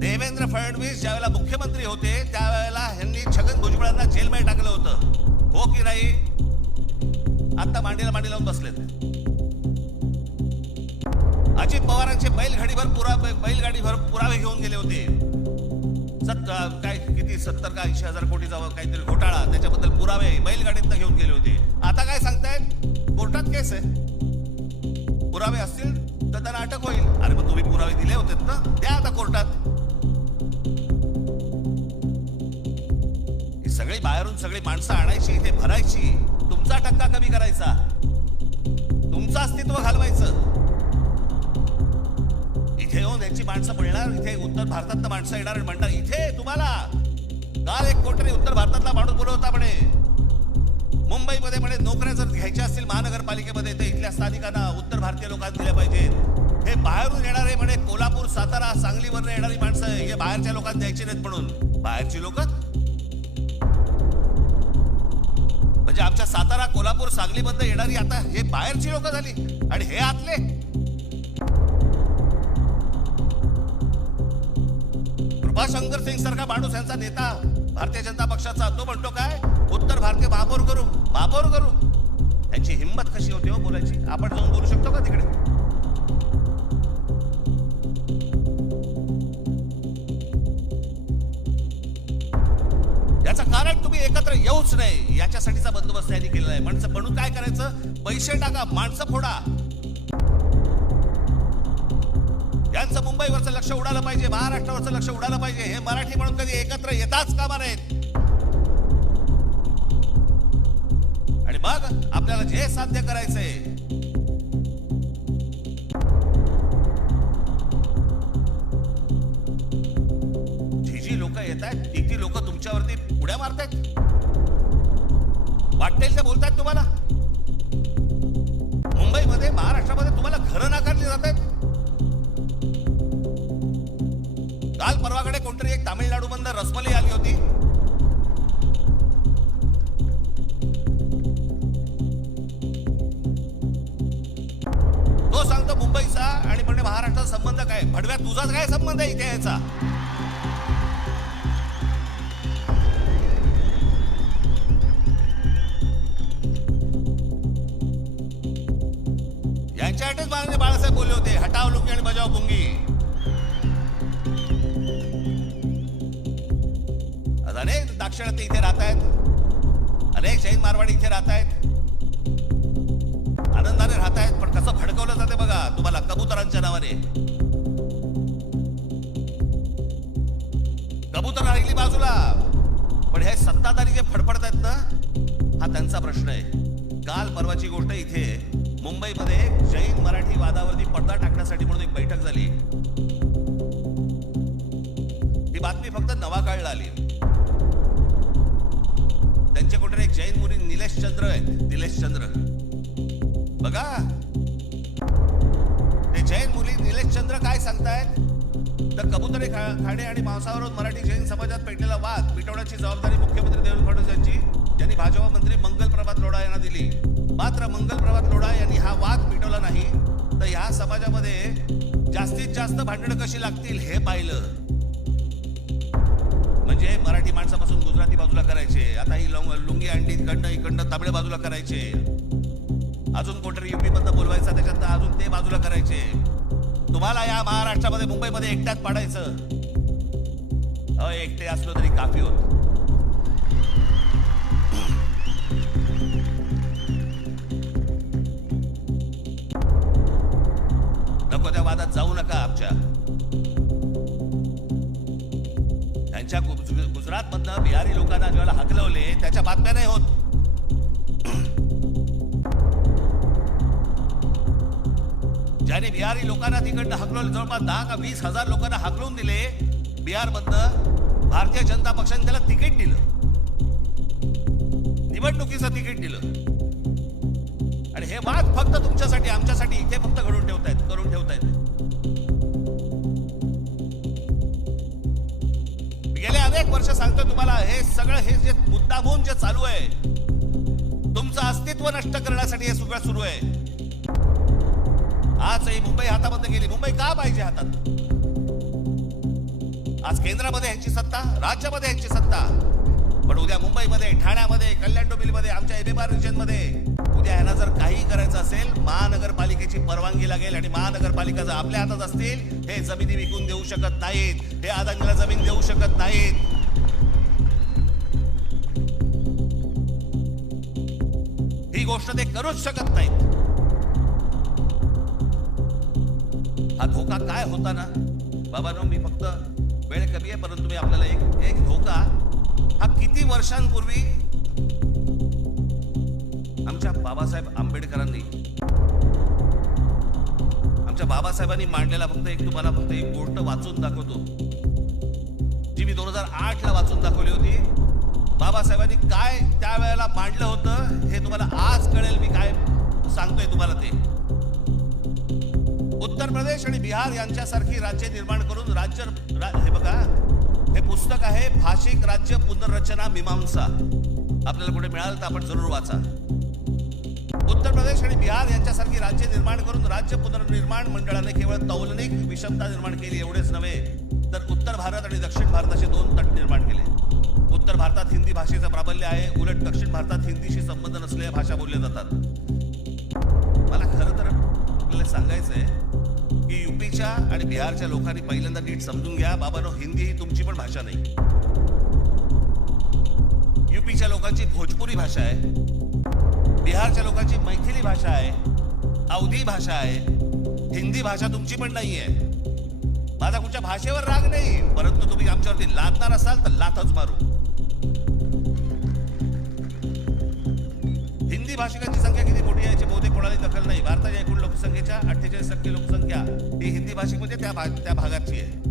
देवेंद्र फडणवीस ज्यावेळेला मुख्यमंत्री होते त्यावेळेला ह्यांनी छगन भुजबळांना जेलमध्ये टाकलं होतं, हो की नाही? आता मांडीला मांडी लावून बसलेत. अजित पवारांचे बैलगाडीभर पुरावे घेऊन गेले होते. काय किती 70 का 80 हजार कोटीचा काहीतरी घोटाळा, त्याच्याबद्दल पुरावे बैलगाडीतनं घेऊन गेले होते. आता काय सांगतायत? कोर्टात केस आहे, पुरावे असतील तर त्यांना अटक होईल. अरे मग तुम्ही पुरावे दिले होते ना, द्या आता कोर्टात. ही सगळी बाहेरून सगळी माणसं आणायची, इथे भरायची, तुमचा टक्का कमी करायचा, तुमचं अस्तित्व घालवायचं. इथे येऊन यांची माणसं मिळणार, इथे उत्तर भारतातलं माणसं येणार आणि म्हणणार इथे तुम्हाला. काल एक कोणतरी उत्तर भारतातला माणूस बोलवता म्हणे, मुंबईमध्ये म्हणे नोकऱ्या जर घ्यायच्या असतील महानगरपालिकेमध्ये तर इथल्या स्थानिकांना, उत्तर भारतीय लोकांना दिल्या पाहिजेत. हे बाहेरून येणारे म्हणे कोल्हापूर, सातारा, सांगलीवरून येणारी माणसं हे बाहेरच्या लोकांना द्यायची नाहीत म्हणून. बाहेरची लोक म्हणजे आमच्या सातारा, कोल्हापूर, सांगलीमधनं येणारी आता हे बाहेरची लोक झाली आणि हे आतले. कृपाशंकर सिंग सारखा माणूस यांचा नेता भारतीय जनता पक्षाचा, तो म्हणतो काय उत्तर भारतीय महापौर करू. त्यांची हिंमत कशी होते हो बोलायची? आपण जाऊन बोलू शकतो का तिकडे? याचं कारण तुम्ही एकत्र येऊच नाही याच्यासाठीचा बंदोबस्त त्यांनी केलेला आहे. माणसं म्हणून काय करायचं? पैसे टाका, माणसं फोडा. यांचं मुंबईवरचं लक्ष उडालं पाहिजे, महाराष्ट्रावरचं लक्ष उडालं पाहिजे. हे मराठी म्हणून कधी एकत्र येताच कामा नयेत. आणि मग आपल्याला जे साध्य करायचंय जी लोक येत आहेत ती लोक तुमच्यावरती उड्या मारतायत, वाटेल ते बोलतायत तुम्हाला. मुंबईमध्ये, महाराष्ट्रामध्ये तुम्हाला घरं नाकारली जात आहेत. काल परवाकडे कोणतरी एक तामिळनाडू मधनं रसमलाई आली होती. तो सांगतो मुंबईचा आणि म्हणजे महाराष्ट्राचा संबंध काय? भडव्या तुझाच काय संबंध आहे इथे याचा? यांच्यासाठीच माननीय बाळासाहेब बोलले होते, हटाव लुंगी आणि बजाव बुंगी. अनेक दाक्षिणात्य इथे राहत आहेत, अनेक जैन मारवाडी इथे राहत आहेत, आनंदाने राहत आहेत. पण कसं भडकवलं जाते बघा तुम्हाला कबुतरांच्या नावाने. कबूतर राहिली बाजूला, पण हे सत्ताधारी जे फडफडत आहेत ना, हा त्यांचा प्रश्न आहे. काल परवाची गोष्ट, इथे मुंबईमध्ये जैन मराठी वादावरती पडदा टाकण्यासाठी म्हणून एक बैठक झाली. ती बातमी फक्त नवाकाळला आली. त्यांचे कुठे एक जैन मुनी निलेश चंद्र आहेत, निलेश चंद्र बघा. ते जैन मुली निलेश चंद्र काय सांगतायत? तर कबुतरे खाणे आणि मांसावरून मराठी जैन समाजात पेटलेला वाद मिटवण्याची जबाबदारी मुख्यमंत्री देवेंद्र फडणवीस यांची, ज्यांनी भाजपा मंत्री मंगल प्रभात लोढा यांना दिली. मात्र मंगल प्रभात लोढा यांनी हा वाद मिटवला नाही, तर ह्या समाजामध्ये जास्तीत जास्त भांडणं कशी लागतील हे पाहिलं. म्हणजे मराठी माणसापासून गुजराती बाजूला करायचे, आता ही लुंगी अंडी इकडनं तामिळ बाजूला करायचे, अजून कोणतरी युपी मधनं बोलवायचा, त्याच्यात अजून ते बाजूला करायचे. तुम्हाला या महाराष्ट्रामध्ये, मुंबईमध्ये एकट्यात पाडायचं. एकटे असलो तरी काफी होत. नको त्या वादात जाऊ नका. आमच्या त्यांच्या गुजरात मधनं बिहारी लोकांना ज्याला हकलवले त्याच्या बातम्या नाही होत. ज्याने बिहारी लोकांना तिकडनं हकलवलं, जवळपास 10 का 20 हजार लोकांना हकलवून दिले बिहार मधनं, भारतीय जनता पक्षाने त्याला तिकीट दिलं, निवडणुकीचं तिकीट दिलं. आणि हे वाद फक्त तुमच्यासाठी, आमच्यासाठी इथे फक्त करून ठेवतायत. गेले अनेक वर्ष सांगतो तुम्हाला, हे सगळं हे जे मुद्दामून जे चालू आहे, तुमचं अस्तित्व नष्ट करण्यासाठी हे सगळं सुरू आहे. आज ही मुंबई हाताबंद केली. मुंबई का पाहिजे हातात? आज केंद्रामध्ये यांची सत्ता, राज्यामध्ये यांची सत्ता, पण उद्या मुंबईमध्ये, ठाण्यामध्ये, कल्याण डोंबिवलीमध्ये, आमच्या एबीबार रिजन मध्ये उद्या यांना जर काही करायचं असेल, महानगरपालिकेची परवानगी लागेल. आणि महानगरपालिका जर आपल्या हातात असतील, हे जमिनी विकून देऊ शकत नाहीत, हे अदानीला जमीन देऊ शकत नाहीत. ही गोष्ट ते करूच शकत नाहीत. हा धोका काय होता ना बाबांनो, मी फक्त वेळ कमी आहे, परंतु मी आपल्याला एक धोका, हा किती वर्षांपूर्वी आमच्या बाबासाहेब आंबेडकरांनी, आमच्या बाबासाहेबांनी मांडलेला तुम्हाला फक्त एक गोष्ट वाचून दाखवतो, जी मी 2008 ला वाचून दाखवली होती. बाबासाहेबांनी काय त्यावेळेला मांडलं होतं हे तुम्हाला आज कळेल. मी काय सांगतोय तुम्हाला ते. उत्तर प्रदेश आणि बिहार यांच्यासारखी राज्य निर्माण करून हे बघा, हे पुस्तक आहे भाषिक राज्य पुनर्रचना मीमांसा. आपल्याला कुठे मिळालं तर आपण जरूर वाचा. उत्तर प्रदेश आणि बिहार यांच्यासारखी राज्य निर्माण करून राज्य पुनर्निर्माण मंडळाने केवळ तौलनिक विषमता निर्माण केली एवढेच नव्हे तर उत्तर भारत आणि दक्षिण भारताचे दोन तट निर्माण केले. उत्तर भारतात हिंदी भाषेचं प्राबल्य आहे, उलट दक्षिण भारतात हिंदीशी संबंध नसलेल्या भाषा बोलल्या जातात. मला खरं तर आपल्याला सांगायचंय की युपीच्या आणि बिहारच्या लोकांनी पहिल्यांदा नीट समजून घ्या, बाबांनो, हिंदी ही तुमची पण भाषा नाही. युपीच्या लोकांची भोजपुरी भाषा आहे, बिहारच्या लोकांची मैथिली भाषा आहे, अवधी भाषा आहे. हिंदी भाषा तुमची पण नाहीये. माझा कुठच्या भाषेवर राग नाही, परंतु तुम्ही आमच्यावरती लादणार असाल तर लाथच मारू. हिंदी भाषिकांची संख्या किती मोठी आहे याची बहुतेक कोणाला दखल नाही. भारताच्या एकूण लोकसंख्येच्या 48% लोकसंख्या ही हिंदी भाषिक म्हणजे त्या भागाची आहे.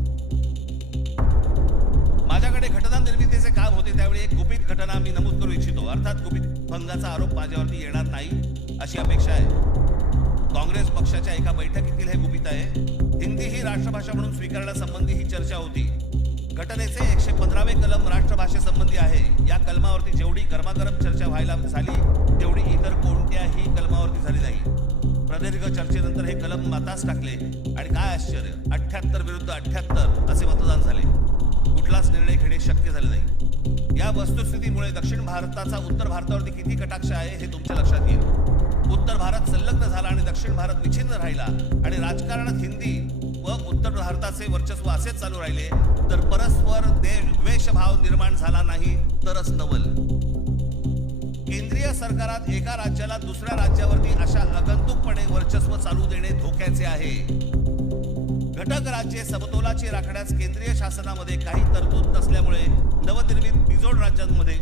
माझ्याकडे घटना निर्मितीचे काम होते त्यावेळी एक गुपित घटना मी नमूद करू इच्छितो. अर्थात गुपित भंगाचा आरोप माझ्यावरती येणार नाही अशी अपेक्षा आहे. काँग्रेस पक्षाच्या एका बैठकीतील हे गुपित आहे. हिंदी ही राष्ट्रभाषा म्हणून स्वीकारण्यासंबंधी ही चर्चा होती. घटनेचे 115वे कलम राष्ट्रभाषेसंबंधी आहे. या कलमावरती जेवढी गरमागरम चर्चा व्हायला झाली तेवढी इतर कोणत्याही कलमावरती झाली नाही. प्रदीर्घ चर्चेनंतर हे कलम मातास टाकले आणि काय आश्चर्य, 78 विरुद्ध 78 असे मतदान झाले. कुठलाच निर्णय घेणे शक्य झाले नाही. या वस्तुस्थितीमुळे दक्षिण भारताचा उत्तर भारतावरती किती कटाक्ष आहे हे तुमच्या लक्षात येईल. उत्तर भारत संलग्न झाला आणि दक्षिण भारत विच्छिन्न राहिला आणि राजकारणात हिंदी व उत्तर भारताचे वर्चस्व असेच चालू राहिले तर परस्पर द्वेषभाव निर्माण झाला नाही तरच नवल. केंद्रीय सरकारात एका राज्याला दुसऱ्या राज्यावरती अशा आगंतुकपणे वर्चस्व चालू देणे धोक्याचे आहे. घटक राज्ये समतोलाची राखण्यास केंद्रीय शासनामध्ये काही तरतूद नसल्यामुळे नवनिर्मित बिजोड राज्यांमध्ये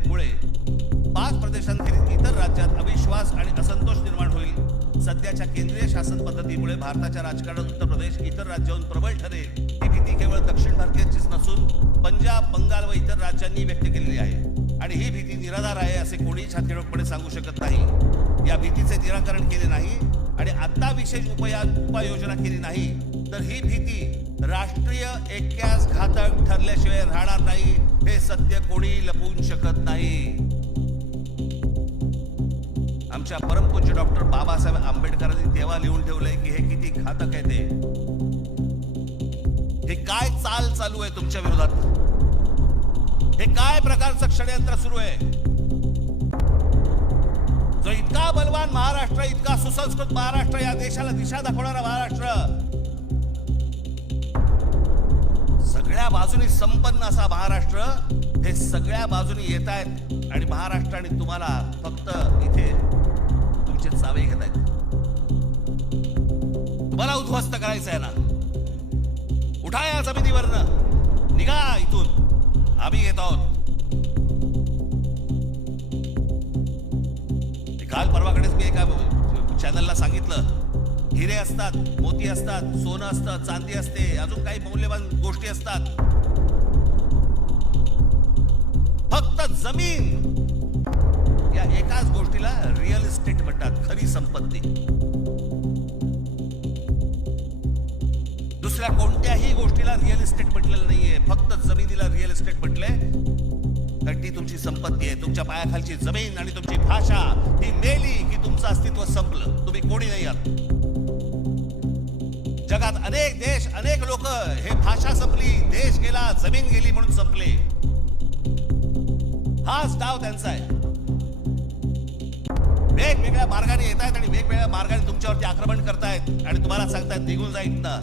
5 प्रदेशांखेरीज इतर राज्यात अविश्वास आणि असंतोष निर्माण होईल. सध्याच्या केंद्रीय शासन पद्धतीमुळे भारताच्या राजकारणात उत्तर प्रदेश इतर राज्याहून प्रबळ ठरेल ही भीती केवळ दक्षिण भारतीयांचीच नसून पंजाब, बंगाल व इतर राज्यांनी व्यक्त केलेली आहे आणि ही भीती निराधार आहे असे कोणीही छातीरोखपणे सांगू शकत नाही. या भीतीचे निराकरण केले नाही आणि आता विशेष उपाययोजना केली नाही तर ही भीती राष्ट्रीय ऐक्यास घातक ठरल्याशिवाय राहणार नाही. हे सत्य कोणी लपवू शकत नाही. आमच्या परमपूज्य डॉक्टर बाबासाहेब आंबेडकरांनी तेव्हा लिहून ठेवलंय की हे किती घातक आहे ते. हे काय चाल चालू आहे तुमच्या विरोधात, हे काय प्रकारचं षडयंत्र सुरू आहे. जो इतका बलवान महाराष्ट्र, इतका सुसंस्कृत महाराष्ट्र, या देशाला दिशा दाखवणारा महाराष्ट्र, सगळ्या बाजूनी संपन्न असा महाराष्ट्र, हे सगळ्या बाजूनी येत आहेत आणि महाराष्ट्राने तुम्हाला फक्त इथे तुमचे चावे घेत आहेत. तुम्हाला उद्ध्वस्त करायचं आहे ना. उठा या जमिनीवरनं, निघा इथून, आम्ही येत आहोत. काल परवाकडेच मी एका चॅनलला सांगितलं, हिरे असतात, मोती असतात, सोनं असतं, चांदी असते, अजून काही मौल्यवान गोष्टी असतात, फक्त जमीन या एकाच गोष्टीला रिअल इस्टेट म्हणतात, खरी संपत्ती. दुसऱ्या कोणत्याही गोष्टीला रिअल इस्टेट म्हटलेलं नाहीये, फक्त जमिनीला रिअल इस्टेट म्हटलंय. कारण ती तुमची संपत्ती आहे. तुमच्या पायाखालची जमीन आणि तुमची भाषा ही मेली की तुमचं अस्तित्व संपलं, तुम्ही कोणी नाही आहात. जगात अनेक देश, अनेक लोक हे भाषा संपली, देश गेला, जमीन गेली म्हणून संपले. हाच डाव त्यांचा आहे. वेगवेगळ्या मार्गाने येत आहेत आणि वेगवेगळ्या मार्गाने तुमच्यावरती आक्रमण करतायत आणि तुम्हाला सांगतायत निघून जाईल ना.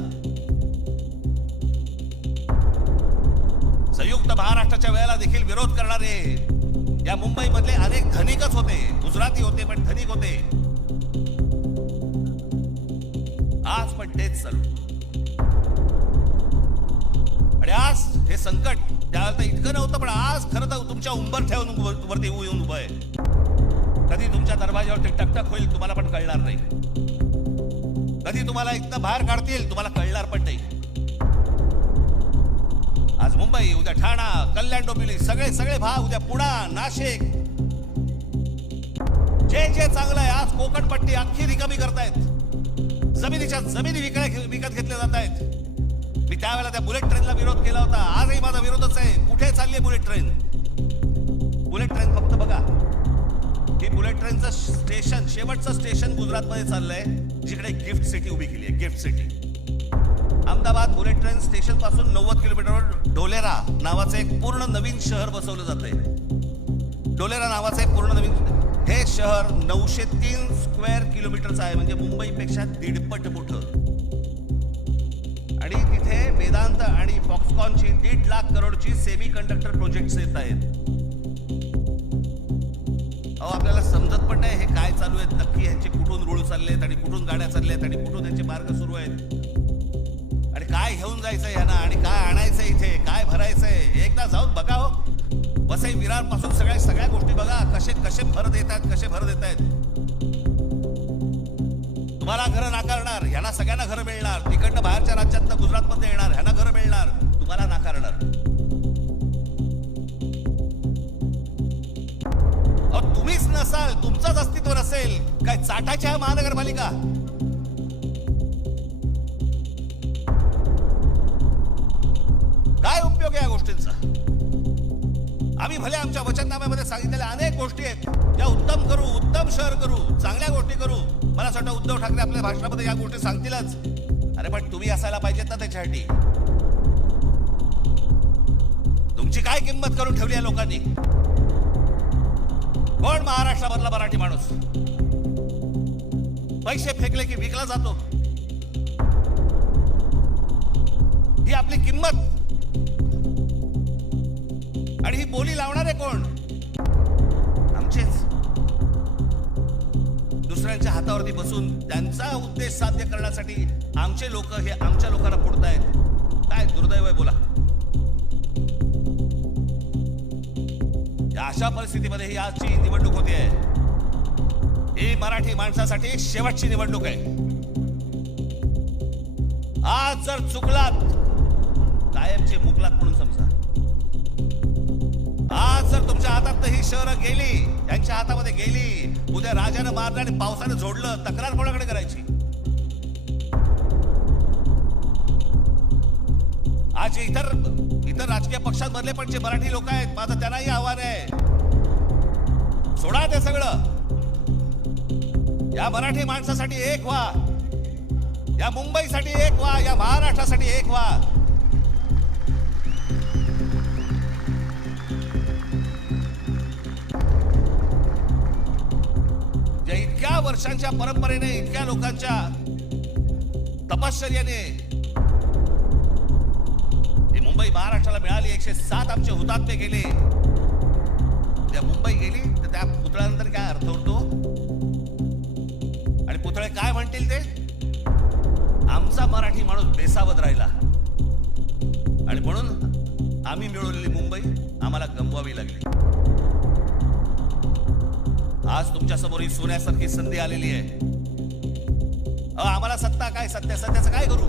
संयुक्त महाराष्ट्राच्या वेळेला देखील विरोध करणारे या मुंबई मधले अनेक धनिकच होते, गुजराती होते पण धनिक होते. आज पण तेच चालू. आणि आज हे संकट त्यावेळेला इतकं नव्हतं, पण आज खरं तर तुमच्या उंबरठ्यावरून वरती येऊन उभं आहे. कधी तुमच्या दरवाजावरती टकटक होईल तुम्हाला पण कळणार नाही. कधी तुम्हाला इथनं बाहेर काढतील तुम्हाला कळणार पण नाही. आज मुंबई, उद्या ठाणा, कल्याण, डोंबिवली, सगळे भाग, उद्या पुणा, नाशिक, जे चांगलं आहे आज कोकणपट्टी अख्खी रिकामी करतायत. जमिनीच्या जमिनी विकत घेतल्या जात आहेत. मी त्यावेळेला त्या बुलेट ट्रेनला विरोध केला होता. आजही माझा विरोधच आहे. कुठे चालली बुलेट ट्रेन? बुलेट ट्रेन फक्त बघा, हे बुलेट ट्रेनचं स्टेशन, शेवटचं स्टेशन गुजरातमध्ये चाललंय, जिकडे गिफ्ट सिटी उभी केली आहे. Gift city Ahmedabad bullet train station पासून 90 किलोमीटरवर डोलेरा नावाचं एक पूर्ण नवीन शहर बसवलं जातंय. डोलेरा नावाचं एक पूर्ण नवीन, हे शहर 903 स्क्वेअर किलोमीटरचं आहे, म्हणजे मुंबईपेक्षा 1.5 मोठं. आणि तिथे वेदांत आणि फॉक्सकॉनची 1.5 लाख करोडची सेमी कंडक्टर प्रोजेक्ट्स येत आहेत. अहो, आपल्याला समजत पण नाही हे काय चालू आहेत नक्की, ह्यांचे कुठून रूळ चालले आहेत आणि कुठून गाड्या चालल्या आहेत आणि कुठून त्यांचे मार्ग सुरू आहेत आणि काय घेऊन जायचंय ह्यांना आणि काय आणायचंय, इथे काय भरायचंय. एकदा जाऊन बघा हो, वसई विरार पासून सगळ्या गोष्टी बघा, कसे भर देत आहेत. तुम्हाला घरं नाकारणार, ह्यांना सगळ्यांना घरं मिळणार. तिकडनं बाहेरच्या राज्यातनं गुजरातमध्ये येणार, ह्यांना घरं मिळणार, तुम्हाला नाकारणार. अहो, तुम्हीच नसाल, तुमचंच अस्तित्व नसेल, काय चाटायच्या महानगरपालिका. काय उपयोग आहे या गोष्टींचा? आम्ही भले आमच्या वचननाम्यामध्ये सांगितलेल्या अनेक गोष्टी आहेत, त्या उत्तम करू, उत्तम शहर करू, चांगल्या गोष्टी करू. मला असं वाटतं उद्धव ठाकरे आपल्या भाषणामध्ये या गोष्टी सांगतीलच. अरे पण तुम्ही असायला पाहिजेत ना त्याच्यासाठी. तुमची काय किंमत करून ठेवली आहे लोकांनी? कोण महाराष्ट्रामधला मराठी माणूस पैसे फेकले की विकला जातो? ही आपली किंमत. आणि ही बोली लावणारे कोण? आमचेच. दुसऱ्यांच्या हातावरती बसून त्यांचा उद्देश साध्य करण्यासाठी आमचे लोक हे आमच्या लोकांना फोडतायत. काय दुर्दैव आहे बोला. या अशा परिस्थितीमध्ये ही आजची निवडणूक होते. ही मराठी माणसासाठी शेवटची निवडणूक आहे. आज जर चुकलात, कायमचे मुकलात म्हणून समजा. आज जर तुमच्या हातात ही शहरं गेली, त्यांच्या हातामध्ये गेली, उद्या राजानं मारलं आणि पावसानं झोडलं, तक्रार कोणाकडे करायची? आज इतर राजकीय पक्षांमधले पण जे मराठी लोक आहेत, माझं त्यांनाही आव्हान आहे, सोडा ते सगळं. या मराठी माणसासाठी एक व्हा, या मुंबईसाठी एक व्हा, या महाराष्ट्रासाठी एक व्हा. इतक्या वर्षांच्या परंपरेने, इतक्या लोकांच्या तपश्चर्याने ही मुंबई महाराष्ट्राला मिळाली. 107 आमचे हुतात्मे गेले. त्या मुंबई गेली तर त्या पुतळ्यानंतर काय अर्थ उरतो? आणि पुतळे काय म्हणतील ते? आमचा मराठी माणूस बेसावध राहिला आणि म्हणून आम्ही मिळवलेली मुंबई आम्हाला गमवावी लागली. आज तुमच्या समोर ही सोन्यासारखी संधी आलेली आहे. आम्हाला सत्ता काय, सत्याचं काय करू?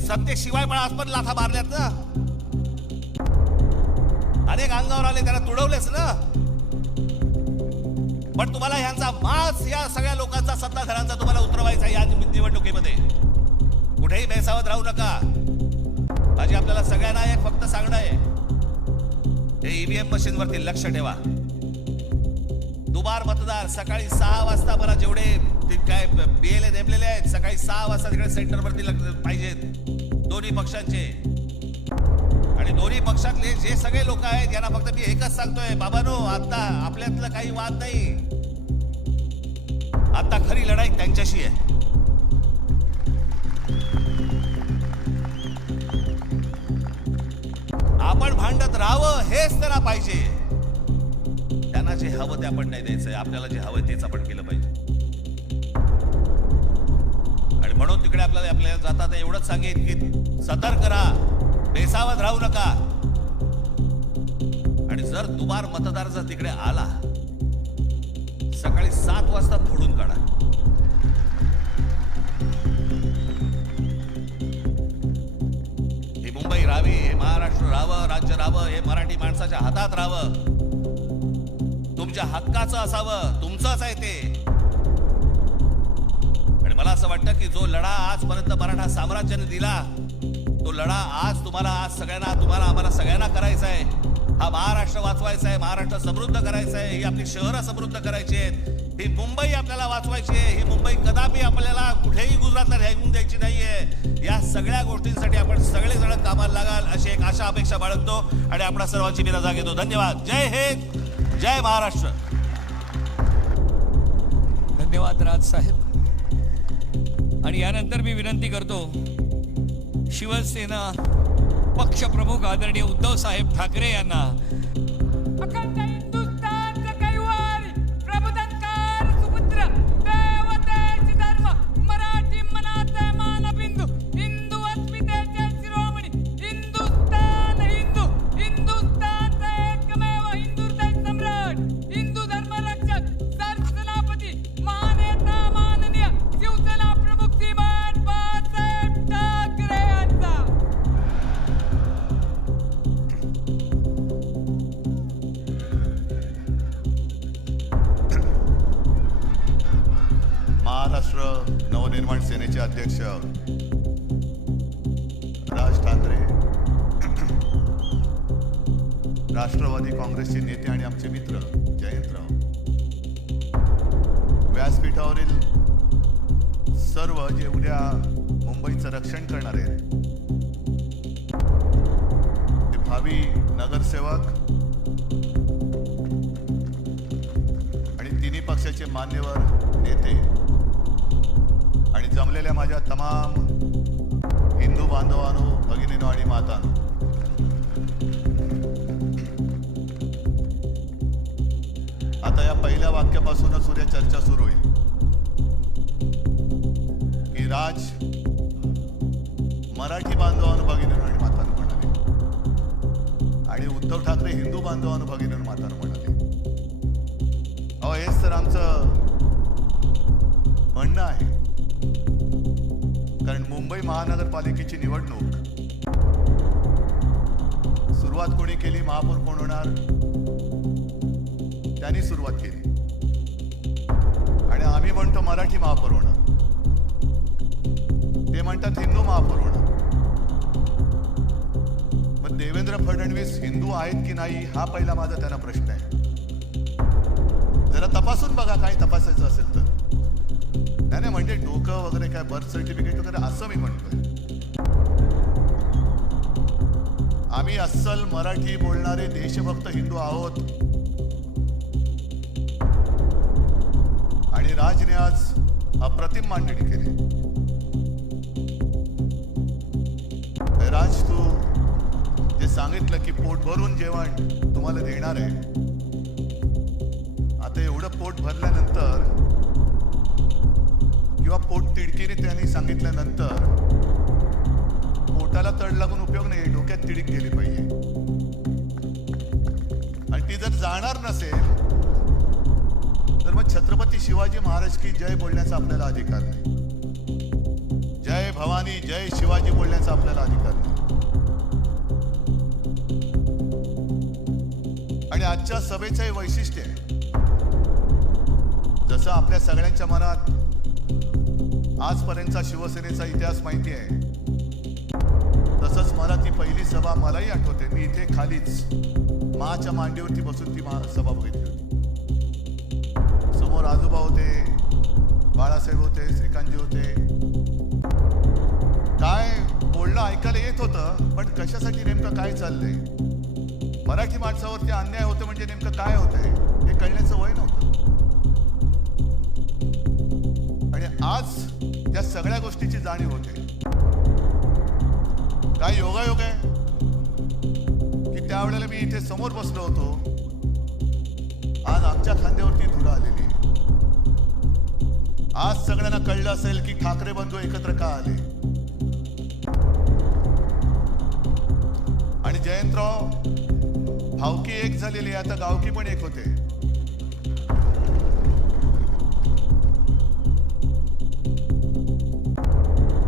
सत्तेशिवाय पण आज पण लाथा मारल्यात ना. अनेक अंगावर आले, त्यांना तुडवलेच ना. पण तुम्हाला ह्यांचा माज, या सगळ्या लोकांचा, सत्ताधाऱ्यांचा तुम्हाला उतरवायचा या निवडणुकीमध्ये. कुठेही बेसावध राहू नका. माझी आपल्याला सगळ्यांना एक फक्त सांगणं आहे, हे ईव्हीएम मशीन वरती लक्ष ठेवा. दुबार मतदार सकाळी 6 वाजता, मला जेवढे काय बीएलए नेमलेले आहेत, सकाळी 6 वाजता तिकडे सेंटर वरती पाहिजेत दोन्ही पक्षांचे. आणि दोन्ही पक्षातले जे सगळे लोक आहेत यांना फक्त मी एकच सांगतोय, बाबांनो, आता आपल्यातलं काही वाद नाही. आता खरी लढाई त्यांच्याशी आहे. आपण भांडत राहावं हेच त्यांना पाहिजे. त्यांना जे हवं ते आपण नाही द्यायचंय, आपल्याला जे हवं तेच आपण केलं पाहिजे. आणि म्हणून तिकडे आपल्याला जाता एवढंच सांगेन की सतर्क राहा, बेसावध राहू नका. आणि जर दुबार मतदार जर तिकडे आला, सकाळी 7 वाजता फोडून काढा. ही मुंबई राहावी, हे महाराष्ट्र राहावं, राज्य राहावं, हे मराठी माणसाच्या हातात राहावं, तुमच्या हक्काचं असावं, तुमचंच आहे ते. आणि मला असं वाटतं की जो लढा आजपर्यंत मराठा साम्राज्याने दिला, तो लढा आज तुम्हाला, आज सगळ्यांना, तुम्हाला, आम्हाला सगळ्यांना करायचा आहे. हा महाराष्ट्र वाचवायचा आहे, महाराष्ट्र समृद्ध करायचा आहे, ही आपली शहरं समृद्ध करायची आहेत, ही मुंबई आपल्याला वाचवायची आहे, ही मुंबई कदापि आपल्याला कुठेही गुजरातला राहून द्यायची नाहीये. या सगळ्या गोष्टींसाठी आपण सगळेजण कामाला लागाल अशी एक आशा अपेक्षा बाळगतो आणि आपणा सर्वांची मी रजा घेतो. धन्यवाद. जय हिंद, जय महाराष्ट्र. धन्यवाद राज साहेब. आणि यानंतर मी विनंती करतो शिवसेना पक्षप्रमुख आदरणीय उद्धव साहेब ठाकरे यांना अखंड हिंदुस्थानचा कैवारी प्रबोधनकार सुपुत्र देवतेचे धर्म मराठी मनाचे मानबिंदू हिंदू अस्मितेचे शिरोमणी हिंदुस्थान हिंदू हिंदुस्थानचा एकमेव हिंदू हृदय सम्राट हिंदू धर्मरक्षक सरसेनापती महानेता माननीय शिवसेना प्रमुख श्रीमान बाळासाहेब ठाकरे यांचा महाराष्ट्र नवनिर्माण सेनेचे अध्यक्ष राज ठाकरे, राष्ट्रवादी काँग्रेसचे नेते आणि आमचे मित्र जयंतराव, व्यासपीठावरील सर्व जे उद्या मुंबईचं रक्षण करणार आहेत ते भावी नगरसेवक आणि तिन्ही पक्षाचे मान्यवर नेते आणि जमलेल्या माझ्या तमाम हिंदू बांधवांनो, भगिनीनो आणि मातांनो, आता या पहिल्या वाक्यापासूनच उद्या चर्चा सुरू होईल की राज मराठी बांधवांनो, भगिनीनो आणि मातांनो म्हणाले आणि उद्धव ठाकरे हिंदू बांधवांनो, भगिनीनो आणि मातांनो म्हणाले. अहो, हेच तर आमचं म्हणणं आहे. कारण मुंबई महानगरपालिकेची निवडणूक सुरुवात कोणी केली, महापौर कोण होणार त्यांनी सुरुवात केली आणि आम्ही म्हणतो मराठी महापौर होणार, ते म्हणतात हिंदू महापौर होणार. मग देवेंद्र फडणवीस हिंदू आहेत की नाही हा पहिला माझा त्यांना प्रश्न आहे. जरा तपासून बघा, काय तपासायचं असेल तर. नाही म्हणजे डोकं वगैरे काय बर्थ सर्टिफिकेट वगैरे असं मी म्हणतोय. आम्ही अस्सल मराठी बोलणारे देशभक्त हिंदू आहोत आणि राजने आज अप्रतिम मांडणी केली. राज, तू जे सांगितलं की पोट भरून जेवण तुम्हाला देणार आहे, आता एवढं पोट भरल्यानंतर किंवा पोट तिडकीने त्यांनी सांगितल्यानंतर पोटाला तड लागून उपयोग नाही, डोक्यात तिडीक गेली पाहिजे. आणि ती जर जाणार नसेल तर मग छत्रपती शिवाजी महाराज की जय बोलण्याचा आपल्याला अधिकार नाही, जय भवानी जय शिवाजी बोलण्याचा आपल्याला अधिकार नाही. आणि आजच्या सभेचं हे वैशिष्ट्य आहे. जसं आपल्या सगळ्यांच्या मनात आजपर्यंतचा शिवसेनेचा इतिहास माहिती आहे, तसंच मला ती पहिली सभा मलाही आठवते. मी इथे खालीच माच्या मांडीवरती बसून ती सभा बघितली होती. समोर आजोबा होते, बाळासाहेब होते, श्रीकांतजी होते. काय बोलणं ऐकायला येत होतं, पण कशासाठी नेमकं काय चाललंय, मराठी माणसावरती अन्याय होतं म्हणजे नेमकं काय होतंय हे कळण्याचं वय नव्हतं. आणि आज या सगळ्या गोष्टीची जाणीव होते. काय योगायोग आहे की त्यावेळेला मी इथे समोर बसलो होतो, आज आमच्या खांद्यावरती धुरा आलेली. आज सगळ्यांना कळलं असेल की ठाकरे बंधू एकत्र का आले. आणि जयंतराव, भावकी एक झालेली, आता गावकी पण एक होते.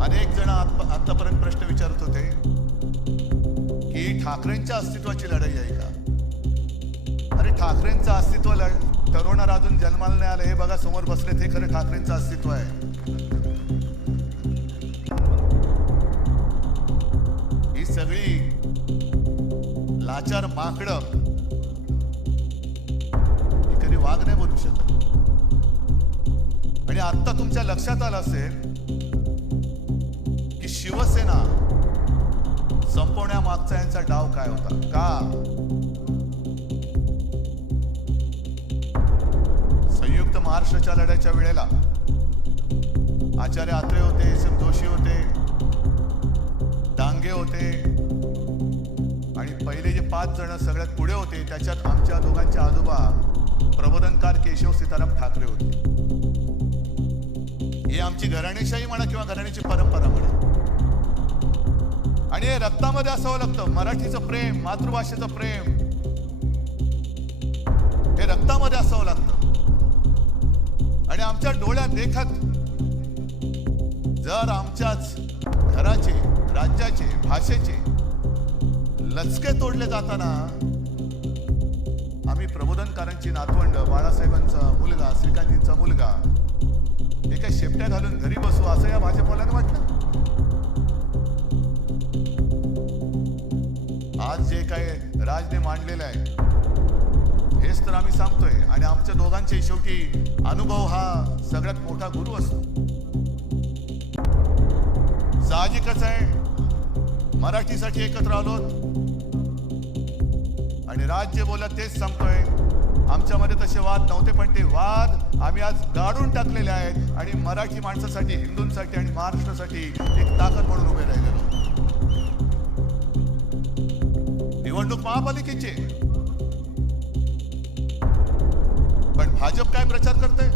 अनेक जण आतापर्यंत प्रश्न विचारत होते की ठाकरेंच्या अस्तित्वाची लढाई आहे का. अरे ठाकरेंचं अस्तित्व ठरवणार अजून जन्माला नाही आलं. हे बघा समोर बसलेत, हे खरं ठाकरेंचं अस्तित्व आहे. ही सगळी लाचार माकडं श्री वाघ नाही बोलू शकत. आणि आता तुमच्या लक्षात आलं असेल की शिवसेना संपवण्यामागचा यांचा डाव काय होता का. संयुक्त महाराष्ट्राच्या लढ्याच्या वेळेला आचार्य आत्रे होते, एस एम जोशी होते, डांगे होते आणि पहिले जे 5 जण सगळ्यात पुढे होते त्याच्यात आमच्या दोघांचे आजोबा प्रबोधनकार केशव सीताराम ठाकरे होते. ही आमची घराणेशाही म्हणा किंवा घराण्याची परंपरा म्हणा. आणि हे रक्तामध्ये असावं लागतं. मराठीचं प्रेम, मातृभाषेचं प्रेम हे रक्तामध्ये असावं लागतं. आणि आमच्या डोळ्यात देखत जर आमच्याच घराचे, राज्याचे, भाषेचे लचके तोडले जाताना आम्ही प्रबोधनकारांची नातवंड, बाळासाहेबांचा मुलगा, श्रीकांतजींचा मुलगा हे काय शेपट्या घालून घरी बसू असं या भाजपवाल्यानं वाटलं. आज जे काय राजने मांडलेलं आहे हेच तर आम्ही सांगतोय. आणि आमच्या दोघांचे शेवटी अनुभव हा सगळ्यात मोठा गुरु असतो. साहजिकच आहे मराठीसाठी एकत्र आलो आणि राज जे बोलत तेच सांगतोय. आमच्यामध्ये तसे वाद नव्हते पण ते वाद आम्ही आज गाडून टाकलेले आहेत आणि मराठी माणसासाठी, हिंदूंसाठी आणि महाराष्ट्रासाठी एक ताकद म्हणून उभे राहिलेलो. निवडणूक महापालिकेची पण भाजप काय प्रचार करते.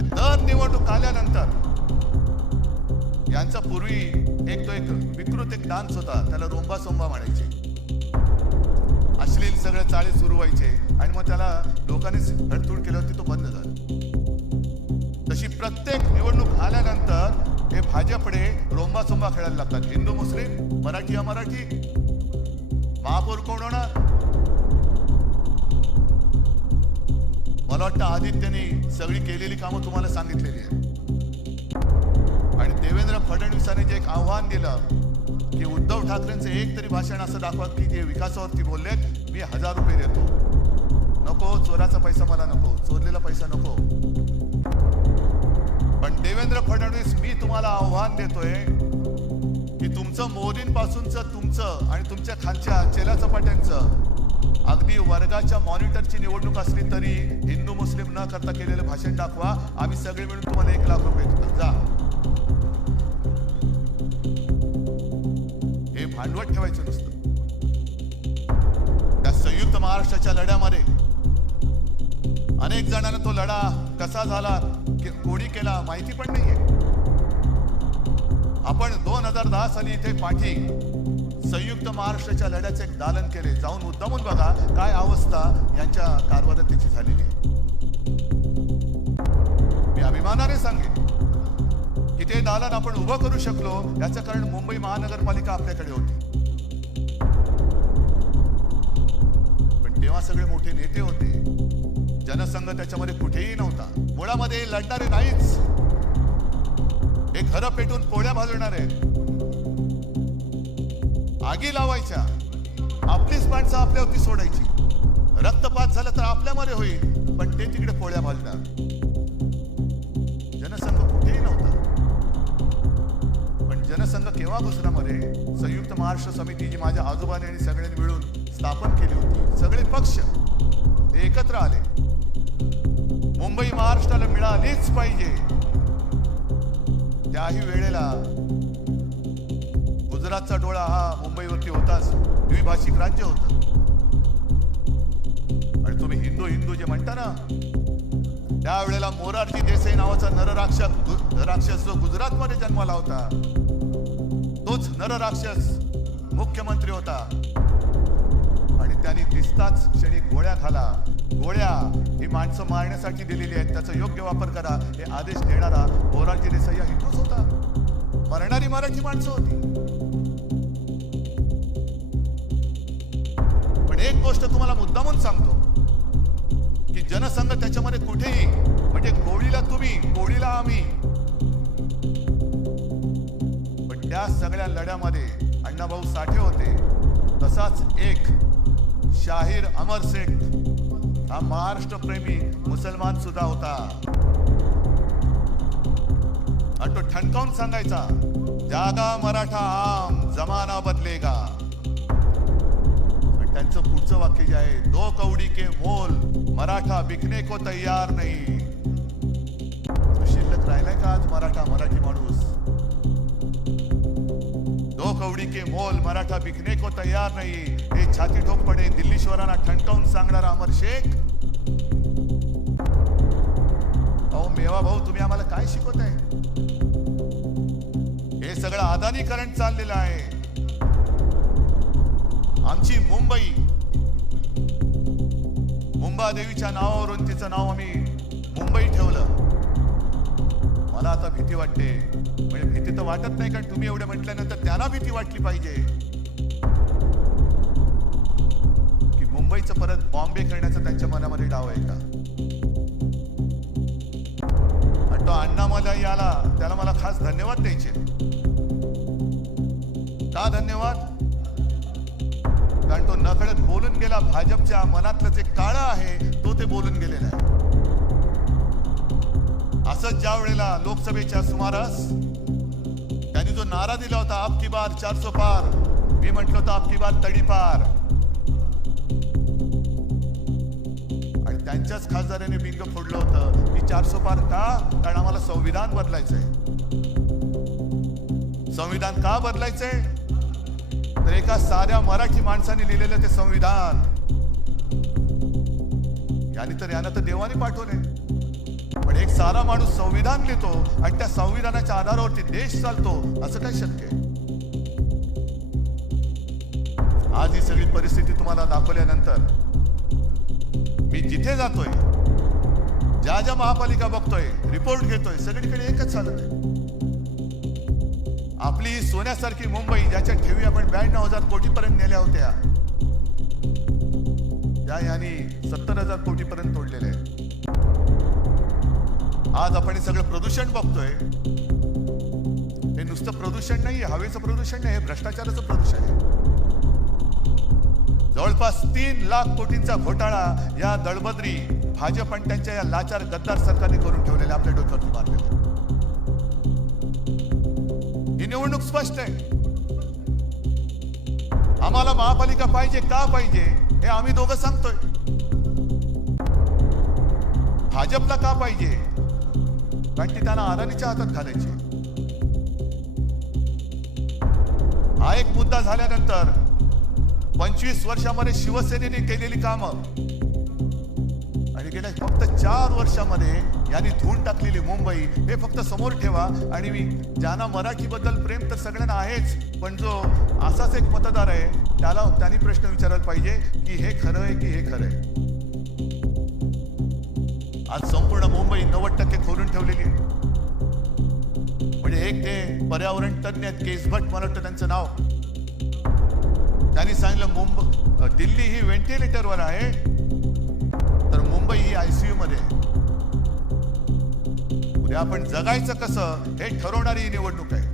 दर निवडणूक आल्यानंतर यांचा पूर्वी एक विकृत एक डान्स होता, त्याला रोंबा सोंबा म्हणायचे. अश्लील सगळे चाळे सुरू व्हायचे आणि मग त्याला लोकांनीच हडतूड केल्यावरती तो बंद झाला. तशी प्रत्येक निवडणूक आल्यानंतर हे भाजपकडे रोंबा सोंबा खेळायला लागतात. हिंदू मुस्लिम, मराठी अमराठी, महापौर कोण होणार. मला वाटतं आदित्यने सगळी केलेली कामं तुम्हाला सांगितलेली आहेत. आणि देवेंद्र फडणवीसांनी जे एक आव्हान दिलं की उद्धव ठाकरेंचं एक तरी भाषण असं दाखवा की ते विकासावरती बोललेत, मी 1000 रुपये देतो. नको, चोराचा पैसा मला नको, चोरलेला पैसा नको. पण देवेंद्र फडणवीस, मी तुम्हाला आव्हान देतोय की तुमचं मोदींपासूनचं तुमचं आणि तुमच्या खालच्या चेला चपाट्यांचं अगदी वर्गाच्या मॉनिटरची निवडणूक असली तरी हिंदू मुस्लिम न करता केलेलं भाषण दाखवा. आम्ही सगळे मिळून तुम्हाला 1 लाख रुपये देतो. जा. हे भांडवल ठेवायचं नसतं. त्या संयुक्त महाराष्ट्राच्या लढ्यामध्ये अनेक जणांना तो लढा कसा झाला, कोणी केला माहिती पण नाहीये. आपण 2010 साली इथे पाठी संयुक्त महाराष्ट्राच्या लढ्याचे एक दालन केले. जाऊन मुद्दामून बघा काय अवस्था यांच्या कारभारात त्याची झालेली आहे. मी अभिमानाने सांगेन की ते दालन आपण उभं करू शकलो याचं कारण मुंबई महानगरपालिका आपल्याकडे होती. पण तेव्हा सगळे मोठे नेते होते, जनसंघ त्याच्यामध्ये कुठेही नव्हता. मुळामध्ये लढणारे नाहीच, हे घरं पेटून पोळ्या भाजवणारे, आगी लावायच्या, आपलीच माणसं आपल्यावरती सोडायची. रक्तपात झाला तर आपल्यामध्ये होईल पण ते तिकडे पोळ्या भाजणार. जनसंघ कुठेही नव्हता. पण जनसंघ केव्हा घुसरामध्ये संयुक्त महाराष्ट्र समिती जी माझ्या आजोबाने आणि सगळ्यांनी मिळून स्थापन केली होती. सगळे पक्ष हे एकत्र आले. मुंबई महाराष्ट्राला मिळालीच पाहिजे. त्याही वेळेला गुजरातचा डोळा हा मुंबईवरती होताच. द्विभाषिक राज्य होतं. आणि तुम्ही हिंदू हिंदू जे म्हणता ना, त्यावेळेला मोरारजी देसाई नावाचा नरराक्षस जो गुजरातमध्ये जन्माला होता, तोच नरराक्षस मुख्यमंत्री होता. आणि त्यांनी दिसताच क्षणी गोळ्या खाला. गोळ्या ही माणसं मारण्यासाठी दिलेली आहेत, त्याचा योग्य वापर करा हे आदेश देणारा मोरारजी देसाई हा हिंदूच होता. मरणारी मराठी माणसं होती. पण एक गोष्ट तुम्हाला मुद्दामून सांगतो की जनसंघ त्याच्यामध्ये कुठेही, म्हणजे कोळीला तुम्ही, कोळीला आम्ही, पण त्या सगळ्या लढ्यामध्ये अण्णाभाऊ साठे होते. तसाच एक शाहीर अमर शेख हा महाराष्ट्र प्रेमी मुसलमान सुद्धा होता आणि तो ठणकावून सांगायचा, जागा मराठा आम जमाना बदलेगा. आणि त्यांचं पुढचं वाक्य जे आहे, दो कौडी के मोल मराठा बिकने को तैयार नाही. तो शिल्लक राहिलाय का आज मराठी माणूस? दो कौडी के मोल मराठा बिकने को तैयार नाही, हे छाती ठोकपणे दिल्लीश्वरांना ठणकावून सांगणारा अमर शेख. अहो मेवा भाऊ, तुम्ही आम्हाला काय शिकवताय? हे सगळं अदानीकरण चाललेलं आहे. आमची मुंबादेवीच्या नावावरून तिचं नाव आम्ही मुंबई ठेवलं. मला आता भीती वाटते. म्हणजे भीती तर वाटत नाही, कारण तुम्ही एवढे म्हटल्यानंतर त्यांना भीती वाटली पाहिजे की मुंबईचं परत बॉम्बे करण्याचा त्यांच्या मनामध्ये डाव आहे का. आणि तो अण्णा मला याला त्याला मला खास धन्यवाद द्यायचे. का धन्यवाद? कारण तो नकळत बोलून गेला. भाजपच्या मनातलं जे काळं आहे तो ते बोलून गेलेला आहे. असंच ज्या वेळेला लोकसभेच्या सुमारास त्यांनी जो नारा दिला होता, अब की बार 400 पार, मी म्हटलं होतं अब की बार तडीपार. आणि त्यांच्याच खासदाराने बिंग फोडलं होतं की 400 पार का? कारण आम्हाला संविधान बदलायचंय. संविधान का बदलायचंय? तर एका साध्या मराठी माणसाने लिहिलेलं ते संविधान, यांना तर देवाने पाठवले. पण एक सारा माणूस संविधान लिहितो आणि त्या संविधानाच्या आधारावरती देश चालतो, असं काय शक्य आहे? आज ही सगळी परिस्थिती तुम्हाला दाखवल्यानंतर मी जिथे जातोय, ज्या महापालिका बघतोय, रिपोर्ट घेतोय, सगळीकडे एकच चालत आहे. आपली ही सोन्यासारखी मुंबई, ज्याच्या ठेवी आपण 92,000 कोटीपर्यंत नेल्या होत्या, त्या यांनी 70,000 कोटीपर्यंत तोडलेले आहे. आज आपण हे सगळं प्रदूषण बघतोय. हे नुसतं प्रदूषण नाही, हवेचं प्रदूषण नाही, हे भ्रष्टाचाराचं प्रदूषण आहे. जवळपास 3 लाख कोटींचा घोटाळा या दळबद्री भाजप आणि त्यांच्या या लाचार गद्दार सरकारने करून ठेवलेले, आपल्या डोक्यावरती मारलेले. ही निवडणूक स्पष्ट आहे. आम्हाला महापालिका पाहिजे. का पाहिजे हे आम्ही दोघं सांगतोय. भाजपला का पाहिजे? कारण ती त्यांना अदानीच्या हातात घालायची. हा एक मुद्दा झाल्यानंतर 25 वर्षामध्ये शिवसेनेने केलेली कामं आणि गेल्या फक्त 4 वर्षामध्ये यांनी धुवून टाकलेली मुंबई, हे फक्त समोर ठेवा. आणि मी ज्यांना मराठीबद्दल प्रेम तर सगळ्यांना आहेच, पण जो असाच एक मतदार आहे त्यांनी प्रश्न विचारायला पाहिजे की हे खरं आहे की हे खरं आहे. आज संपूर्ण मुंबई 90% खोलून ठेवलेली आहे. म्हणजे एक ते पर्यावरण तज्ञ आहेत, केस भट मला वाटतं त्यांचं नाव, त्यांनी सांगितलं दिल्ली ही व्हेंटिलेटरवर आहे, तर मुंबई ही ICU मध्ये. उद्या आपण जगायचं कसं हे ठरवणारी ही निवडणूक आहे.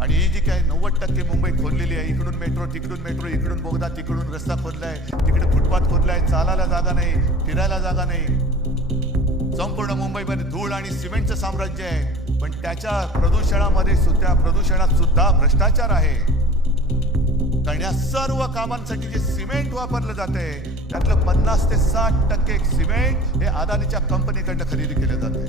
आणि ही जी काय 90% मुंबई खोदलेली आहे, इकडून मेट्रो, तिकडून मेट्रो, इकडून बोगदा, तिकडून रस्ता खोदलाय, तिकडे फुटपाथ खोदलाय, चालायला जागा नाही, फिरायला जागा नाही. संपूर्ण मुंबईमध्ये धूळ आणि सिमेंटचं साम्राज्य आहे. पण त्याच्या प्रदूषणात सुद्धा भ्रष्टाचार आहे. कारण या सर्व कामांसाठी जे सिमेंट वापरलं जाते त्यातलं 50 ते 60% सिमेंट हे अदानीच्या कंपनीकडनं खरेदी केलं जाते.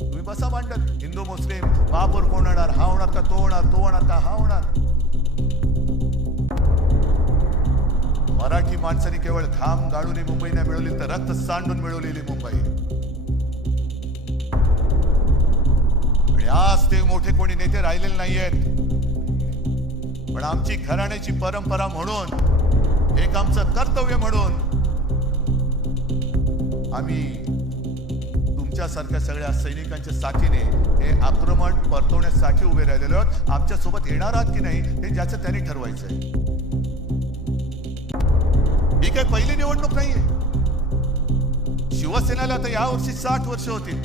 तुम्ही बसा मांडत, हिंदू मुस्लिम महापौर कोण होणार, हा होणार का तो होणार, तो होणार का हा होणार. मराठी माणसाने केवळ घाम गाळून मुंबई नाही मिळवली, तर रक्त सांडून मिळवलेली मुंबई. आणि आज ते मोठे कोणी नेते राहिलेले नाहीयेत. पण आमची घराण्याची परंपरा म्हणून, एक आमचं कर्तव्य म्हणून आम्ही तुमच्यासारख्या सगळ्या सैनिकांच्या साथीने हे आक्रमण परतवण्यासाठी उभे राहिलेलो आहोत. आमच्या सोबत येणार आहात की नाही हे ज्याचं त्यांनी ठरवायचंय. ही काही पहिली निवडणूक नाहीये. शिवसेनेला तर यावर्षी 60 वर्ष होतील.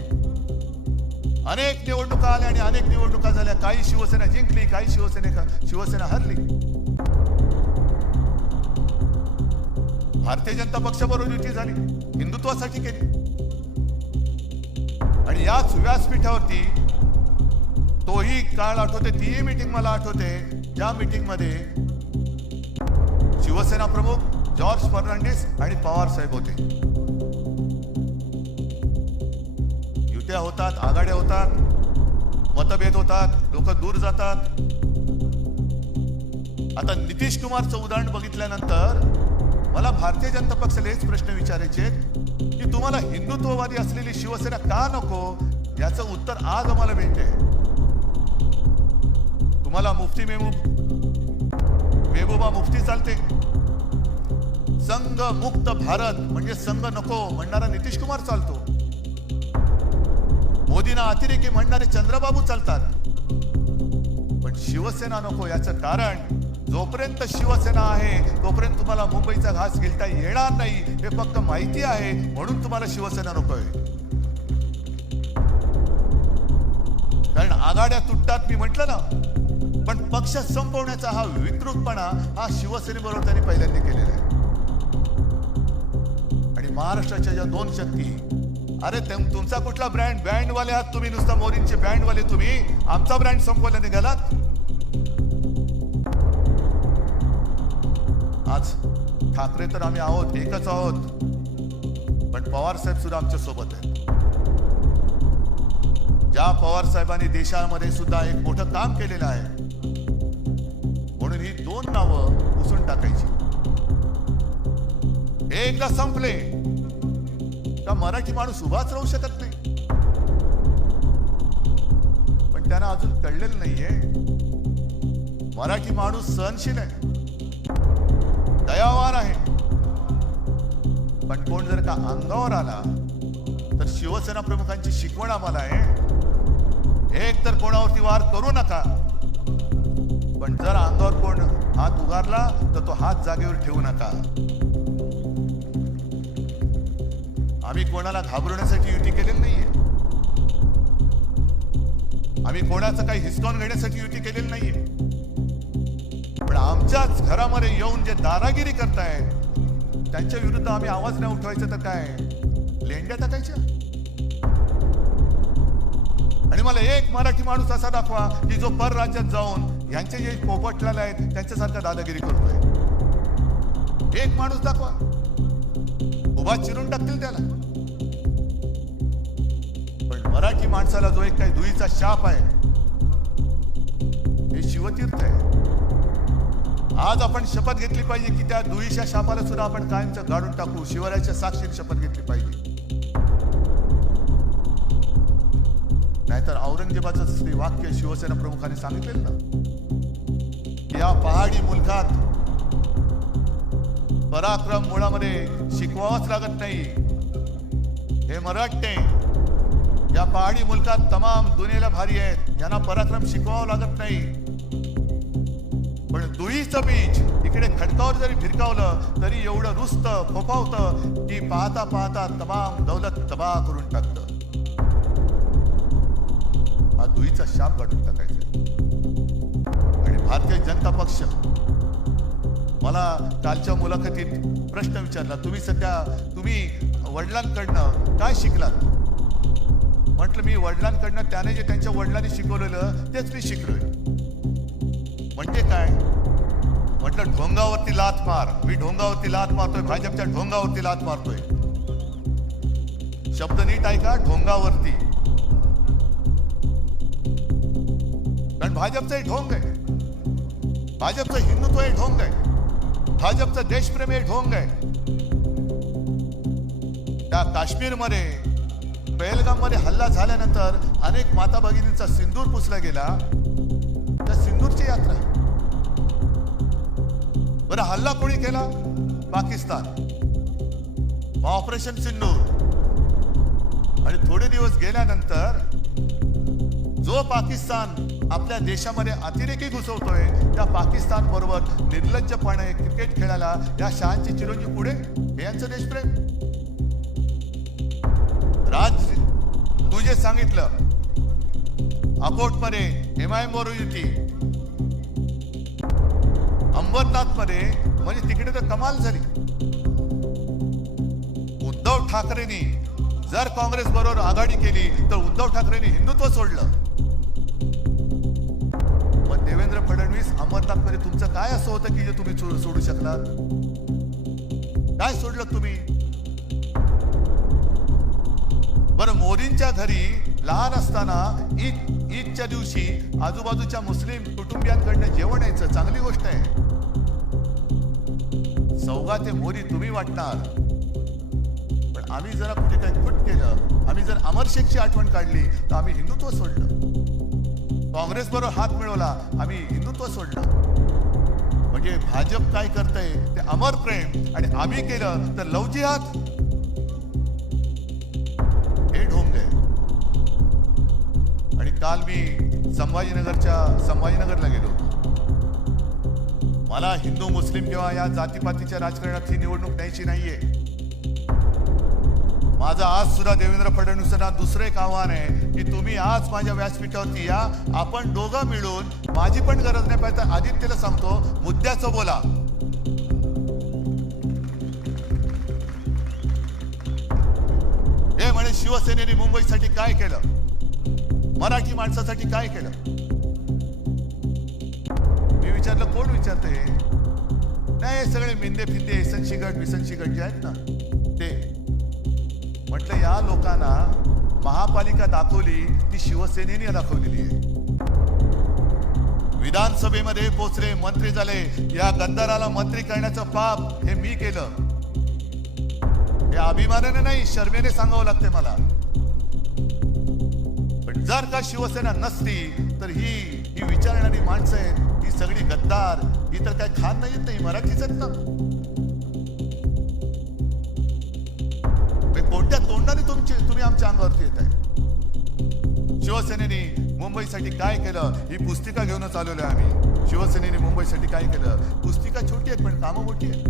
अनेक निवडणुका आल्या आणि अनेक निवडणुका झाल्या. काही शिवसेना जिंकली, काही शिवसेना हरली. भारतीय जनता पक्षाबरोबर युती झाली, हिंदुत्वासाठी केली. आणि याच व्यासपीठावरती तोही काळ आठवते, तीही मीटिंग मला आठवते, ज्या मीटिंग मध्ये शिवसेना प्रमुख जॉर्ज फर्नांडिस आणि पवार साहेब होते. युत्या होतात, आघाड्या होतात, मतभेद होतात, लोक दूर जातात. आता नितीश कुमारचं उदाहरण बघितल्यानंतर मला भारतीय जनता पक्षाला हेच प्रश्न विचारायचे की तुम्हाला हिंदुत्ववादी असलेली शिवसेना का नको, याचं उत्तर आज आम्हाला मिळते. तुम्हाला मुफ्ती मेहबूबा मुफ्ती चालते. संघ मुक्त भारत म्हणजे संघ नको म्हणणारा नितीश कुमार चालतो. मोदींना अतिरेकी म्हणणारे चंद्रबाबू चालतात. पण शिवसेना नको, याचं कारण जोपर्यंत शिवसेना आहे तोपर्यंत तुम्हाला मुंबईचा घास गिळता येणार नाही, हे फक्त माहिती आहे, म्हणून तुम्हाला शिवसेना नकोय. कारण आघाड्या तुटतात मी म्हटलं ना, पण पक्ष संपवण्याचा हा विकृतपणा हा शिवसेनेबरोबर त्यांनी पहिल्यांदा केलेला आहे. आणि महाराष्ट्राच्या ज्या दोन शक्ती, अरे तुमचा कुठला बँडवाले आहात तुम्ही, नुसता मोदींचे बँडवाले तुम्ही, आमचा ब्रँड संपवला निघालात. आज ठाकरे तर आम्ही आहोत, एकच आहोत, पण पवार साहेब सुद्धा आमच्या सोबत आहेत. ज्या पवार साहेबांनी देशामध्ये सुद्धा एक मोठं काम केलेलं आहे, म्हणून ही दोन नावं पुसून टाकायची. हे एकदा संपले का मराठी माणूस उभाच राहू शकत नाही. पण त्यांना अजून कळलेलं नाहीये, मराठी माणूस सहनशील आहे, दयावान आहे. पण कोण जर का अंगावर आला तर शिवसेना प्रमुखांची शिकवण आम्हाला आहे, एक तर कोणावरती वार करू नका, पण जर अंगावर कोण हात उगारला तर तो हात जागेवर ठेवू नका. आम्ही कोणाला घाबरवण्यासाठी युती केलेली नाहीये, आम्ही कोणाचं काही हिसकावून घेण्यासाठी युती केलेली नाहीये. पण आमच्याच घरामध्ये येऊन जे दादागिरी करतायत त्यांच्या विरुद्ध आम्ही आवाज नाही उठवायचा तर काय लेंड्या टाकायच्या. आणि मला एक मराठी माणूस असा दाखवा की जो परराज्यात जाऊन यांचे जे पोपटलाल आहेत त्यांच्यासारखा दादागिरी करतोय. एक माणूस दाखवा, उभा चिरून टाकतील त्याला. पण मराठी माणसाला जो एक काही दुईचा शाप आहे, हे शिवतीर्थ आहे. आज आपण शपथ घेतली पाहिजे की त्या दुईच्या शापाला सुद्धा आपण कायमचं गाडून टाकू. शिवरायाच्या साक्षीने शपथ घेतली पाहिजे. नाहीतर औरंगजेबाचं ते वाक्य शिवसेना प्रमुखांनी सांगितलेलं ना की या पहाडी मुलखात पराक्रम मुळामध्ये शिकवावंच लागत नाही. हे मराठे या पहाडी मुलखात तमाम दुनियेला भारी आहेत, यांना पराक्रम शिकवावं लागत नाही. पण दुईचं बीज इकडे खडकावर जरी फिरकावलं तरी एवढं रुसतं फोफावतं की पाहता पाहता तमाम दौलत तबाह करून टाकतं. हा दुईचा शाप काढून टाकायचा. आणि भारतीय जनता पक्ष मला कालच्या मुलाखतीत प्रश्न विचारला, तुम्ही वडिलांकडनं काय शिकलात. म्हटलं मी वडिलांकडनं त्याने जे त्यांच्या वडिलांनी शिकवलेलं तेच मी शिकलोय. म्हणजे काय म्हटलं, ढोंगावरती लाथ मार. मी ढोंगावरती लाथ मारतोय, भाजपच्या ढोंगावरती लाथ मारतोय. शब्द नीट ऐका, ढोंगावरती. कारण भाजपचं ढोंग आहे, भाजपचं हिंदुत्व हे ढोंग आहे, भाजपचं देशप्रेम हे ढोंग आहे. त्या काश्मीरमध्ये पहलगाम मध्ये हल्ला झाल्यानंतर अनेक माता भगिनींचा सिंदूर पुसला गेला. त्या सिंदूरची यात्रा. बरं, हल्ला कोणी केला? पाकिस्तान. ऑपरेशन सिंदूर. आणि थोडे दिवस गेल्यानंतर जो पाकिस्तान आपल्या देशामध्ये अतिरेकी घुसवतोय त्या पाकिस्तान बरोबर निर्लज्जपणे क्रिकेट खेळायला या शहांची चिरंजीव पुढे, हे यांचं देशप्रेम. राज तू जे सांगितलं अकोटमध्ये MIM बरोबर युती, अंबरनाथ मध्ये, म्हणजे तिकडे तर कमाल झाली. ठाकरेंनी जर काँग्रेस बरोबर आघाडी केली तर उद्धव ठाकरेंनी हिंदुत्व सोडलं. मग देवेंद्र फडणवीस अमरनाथ मध्ये तुमचं काय असं होतं की जे तुम्ही सोडू शकलात? काय सोडलं तुम्ही? बरं, मोदींच्या घरी लहान असताना ईदच्या दिवशी आजूबाजूच्या मुस्लिम कुटुंबियांकडनं जेवण यायचं, चांगली गोष्ट आहे. सौगाते मोदी तुम्ही वाटणार, पण आम्ही जरा कुठे काही खुट केलं, आम्ही जर अमर शेखची आठवण काढली तर आम्ही हिंदुत्व सोडलं. काँग्रेस बरोबर हात मिळवला, आम्ही हिंदुत्व सोडलं. म्हणजे भाजप काय करतंय ते अमर प्रेम, आणि आम्ही केलं तर लव जिहाद. हे ढोंग आहे. आणि काल मी संभाजीनगरला गेलो होतो. मला हिंदू मुस्लिम किंवा या जातीपातीच्या राजकारणात ही निवडणूक न्यायची नाहीये. माझं आज सुद्धा देवेंद्र फडणवीसांना दुसरं एक आव्हान आहे की तुम्ही आज माझ्या व्यासपीठावरती या, आपण दोघं मिळून, माझी पण गरज नाही पाहिजे, आदित्यला सांगतो, मुद्द्याचं बोला. हे म्हणे शिवसेनेने मुंबईसाठी काय केलं, मराठी माणसासाठी काय केलं. मी विचारलं, कोण विचारतंय? नाही, सगळे मिंदे फिंदे एसनशी गट जे आहेत ना ते. म्हटलं या लोकांना महापालिका दाखवली ती शिवसेनेने दाखवलेली आहे. विधानसभेमध्ये पोचले, मंत्री झाले, या गद्दाराला मंत्री करण्याचं पाप हे मी केलं. हे अभिमानाने नाही, शर्मेने सांगावं लागते मला. पण जर का शिवसेना नसती तर ही विचारणारी माणसं आहेत, ही सगळी गद्दार, ही तर काय खात नाही, मराठीच आहेत ना. कोणत्या तोंडाने तुम्ही आमच्या अंगावरती येत आहे? शिवसेनेने मुंबईसाठी काय केलं ही पुस्तिका घेऊनच आलेलो आहे आम्ही. शिवसेनेने मुंबईसाठी काय केलं, पुस्तिका छोटी आहेत पण कामं मोठी आहेत.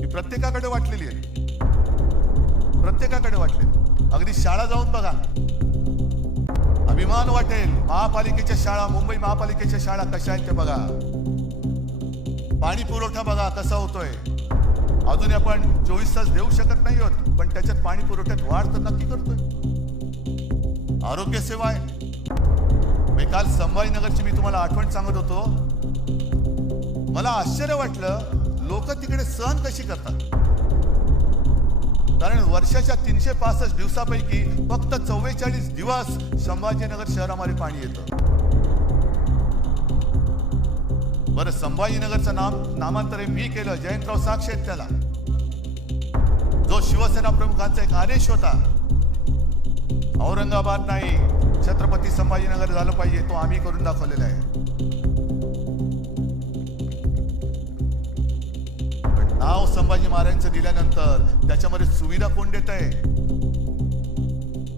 ही प्रत्येकाकडे वाटलेली आहे, प्रत्येकाकडे वाटले. अगदी शाळा जाऊन बघा, अभिमान वाटेल. महापालिकेच्या शाळा, मुंबई महापालिकेच्या शाळा कशा आहेत ते बघा. पाणी पुरवठा बघा कसा होतोय. अजून आपण 24 तास देऊ शकत नाही आहोत, पण त्याच्यात पाणी पुरवठ्यात वाढ तर नक्की करतोय. आरोग्य सेवा आहे. काल संभाजीनगरची मी तुम्हाला आठवण सांगत होतो. मला आश्चर्य वाटलं लोक तिकडे सहन कशी करतात. कारण वर्षाच्या 365 दिवसापैकी फक्त 44 दिवस संभाजीनगर शहरामध्ये पाणी येतं. बरं, संभाजीनगरचं नामांतर मी केलं, जयंतराव साक्षी आहेत त्याला. जो शिवसेना प्रमुखांचा एक आदेश होता, औरंगाबाद नाही छत्रपती संभाजीनगर झालं पाहिजे, तो आम्ही करून दाखवलेला आहे. पण नाव संभाजी महाराजांचं दिल्यानंतर त्याच्यामध्ये सुविधा कोण देत आहे?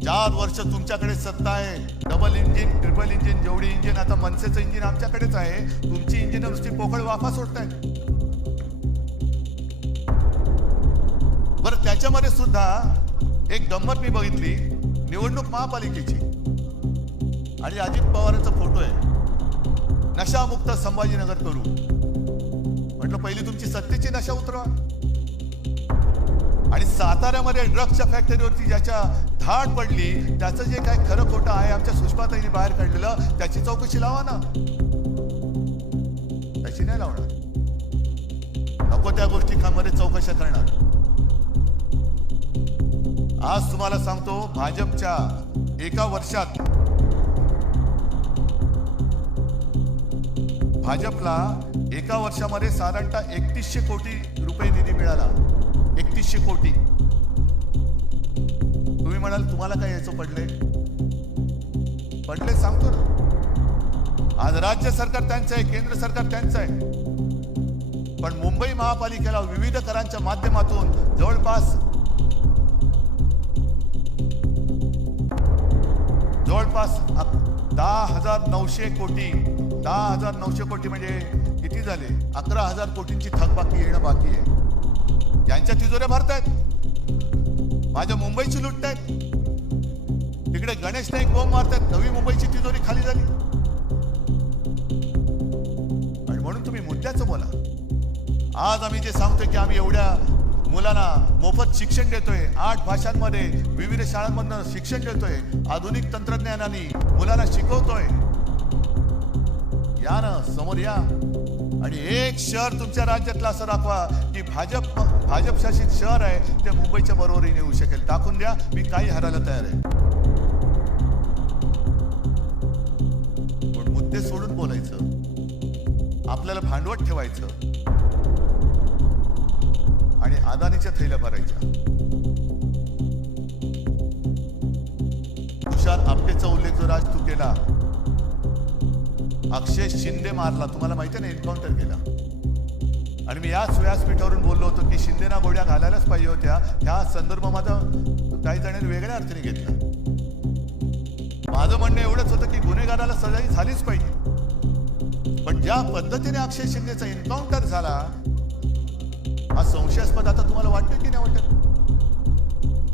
4 वर्ष तुमच्याकडे सत्ता आहे. डबल इंजिन, ट्रिपल इंजिन, जेवढी इंजिन, आता मनसेचं इंजिन आमच्याकडेच आहे. तुमची इंजिन नुसती पोकळ वाफा सोडतायत. बरं, त्याच्यामध्ये सुद्धा एक गंमत मी बघितली, निवडणूक महापालिकेची, आणि अजित पवारांचा फोटो आहे, नशामुक्त संभाजीनगर करू. म्हटलं पहिली तुमची सत्तेची नशा उतरवा. आणि साताऱ्यामध्ये ड्रग्सच्या फॅक्टरीवरती ज्याच्या धाड पडली, त्याचं जे काय खरं खोटं आहे आमच्या सुषमाताईंनी बाहेर काढलेलं, त्याची चौकशी लावा ना. त्याची नाही लावणार, नको त्या गोष्टीमध्ये चौकशा करणार. आज तुम्हाला सांगतो, भाजपच्या एका वर्षात भाजपला एका वर्षामध्ये साधारणतः 3100 कोटी रुपये निधी मिळाला. 3100 कोटी. तुम्ही म्हणाल तुम्हाला काय याचं पडले सांगतो ना. आज राज्य सरकार त्यांचं आहे, केंद्र सरकार त्यांचं आहे, पण मुंबई महापालिकेला विविध करांच्या माध्यमातून जवळपास 10,900 कोटी. 10,900 कोटी म्हणजे किती झाले? 11,000 कोटींची थकबाकी येणं बाकी आहे. यांच्या तिजोऱ्या भरतायत, माझ्या मुंबईची लुटतायत. तिकडे गणेश नाईक बॉम्ब मारतायत, नवी मुंबईची तिजोरी खाली झाली. आणि म्हणून तुम्ही मुद्द्याचं बोला. आज आम्ही जे सांगतोय की आम्ही एवढ्या मुलांना मोफत शिक्षण देतोय, 8 भाषांमध्ये विविध शाळांमधनं शिक्षण देतोय, आधुनिक तंत्रज्ञानाने मुलांना शिकवतोय. या ना, समोर या आणि एक शहर तुमच्या राज्यातलं असं दाखवा की भाजप शासित शहर आहे ते मुंबईच्या बरोबरीने येऊ शकेल. दाखवून द्या, मी काही हरायला तयार आहे. पण मुद्दे सोडून बोलायचं, आपल्याला भांडवल ठेवायचं आणि अदानीच्या थैल्या भरायच्या. तुषार आपटेचा उल्लेख जो राज तू केला, अक्षय शिंदे मारला, तुम्हाला माहिती आहे ना, एन्काउंटर केला. आणि मी याच व्यासपीठावरून बोललो होतो की शिंदेना गोळ्या घालायलाच पाहिजे होत्या. ह्या संदर्भ माझा काही जणांनी वेगळ्या अर्थाने घेतला. माझं म्हणणं एवढंच होतं की गुन्हेगाराला सजा झालीच पाहिजे, पण ज्या पद्धतीने अक्षय शिंदेचा एन्काउंटर झाला हा संशयास्पद. आता तुम्हाला वाटतं की नाही वाटत?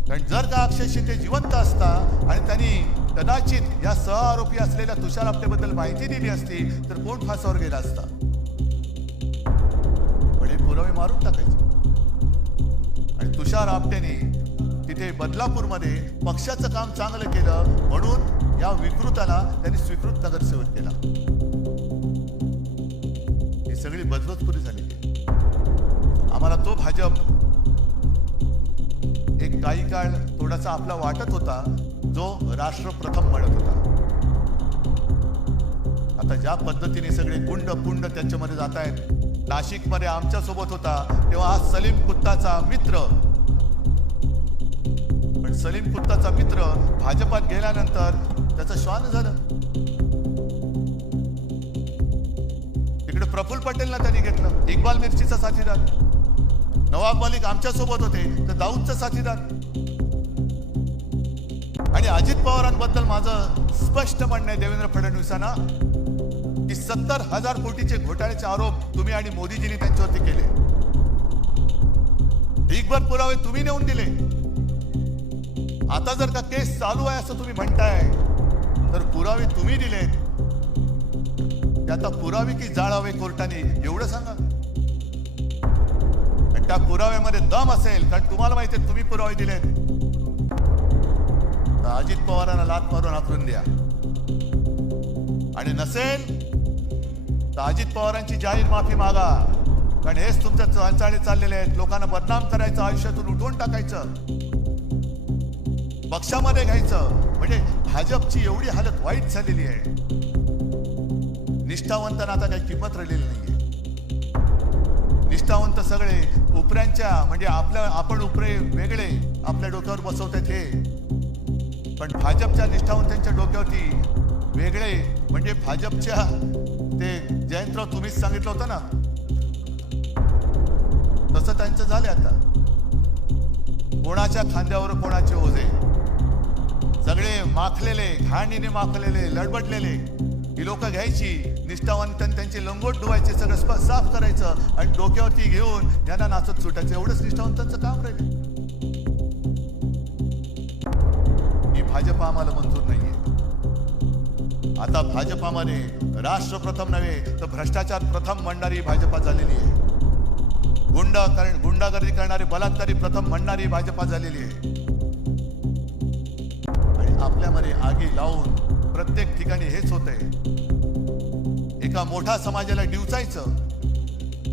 कारण जर का अक्षय शिंदे जिवंत असता आणि त्यांनी कदाचित या सहआरोपी असलेल्या तुषार आपटेबद्दल माहिती दिली असती तर कोण फासावर गेला असता. पण हे पुरावे मारून टाकायचे. आणि तुषार आपटेने तिथे बदलापूरमध्ये पक्षाचं काम चांगलं केलं म्हणून या विकृताला त्यांनी स्वीकृत नगरसेवक केला. ही सगळी बदबदपुरी झालेली आहे. आम्हाला तो भाजप एक काही काळ थोडासा आपला वाटत होता जो राष्ट्र प्रथम म्हणत होता. आता ज्या पद्धतीने सगळे गुंड पुंड त्यांच्यामध्ये जात आहेत. नाशिकमध्ये आमच्या सोबत होता तेव्हा हा सलीम कुत्ताचा मित्र, पण सलीम कुत्ताचा मित्र भाजपात गेल्यानंतर त्याचं श्वान झालं. तिकडे प्रफुल्ल पटेलला त्यांनी घेतलं, इक्बाल मिर्चीचा साथीदार. नवाब मलिक आमच्या सोबत होते तर दाऊदचा साथीदार. आणि अजित पवारांबद्दल माझं स्पष्ट म्हणणं आहे देवेंद्र फडणवीसांना की 70,000 कोटीचे घोटाळ्याचे आरोप तुम्ही आणि मोदीजींनी त्यांच्यावरती केले. ढीगभर पुरावे तुम्ही नेऊन दिले. आता जर का केस चालू आहे असं तुम्ही म्हणताय तर पुरावे तुम्ही दिलेत. ते आता पुरावे की जाळावे कोर्टाने एवढं सांगा. आणि त्या पुराव्यामध्ये दम असेल, कारण तुम्हाला माहिती आहे तुम्ही पुरावे दिलेत, तर अजित पवारांना लाथ मारून आखरून द्या. आणि नसेल तर अजित पवारांची जाहीर माफी मागा, कारण हेच तुमच्या चांचाळे चाललेले आहेत. लोकांना बदनाम करायचं, आयुष्यातून उठवून टाकायचं, पक्षामध्ये घ्यायचं. म्हणजे भाजपची एवढी हालत वाईट झालेली आहे. निष्ठावंतांना आता काही किंमत राहिलेली नाहीये. निष्ठावंत सगळे उपऱ्यांच्या, म्हणजे आपण उपरे वेगळे आपल्या डोक्यावर बसवतात हे, पण भाजपच्या निष्ठावंतांच्या डोक्यावरती वेगळे. म्हणजे भाजपच्या ते जयंतराव तुम्हीच सांगितलं होतं ना, तसं त्यांचं झालं. आता कोणाच्या खांद्यावर कोणाचे ओझे, सगळे माखलेले, घाणीने माखलेले, लडबडलेले ही लोक घ्यायची. निष्ठावंत त्यांचे लंगोट धुवायचे, सगळं साफ करायचं आणि डोक्यावरती घेऊन यांना नाचत सुटायचं. एवढंच निष्ठावंतांचं काम राहिलं. ही भाजप आम्हाला मंजूर नाहीये. आता भाजपामध्ये राष्ट्र प्रथम नव्हे तर भ्रष्टाचार प्रथम म्हणणारी भाजपा झालेली आहे. गुंडागर्दी करणारी, बलात्कारी प्रथम म्हणणारी भाजपा झालेली आहे. आणि आपल्यामध्ये आगी लावून प्रत्येक ठिकाणी हेच होतंय. एका मोठ्या समाजाला डिवचायचं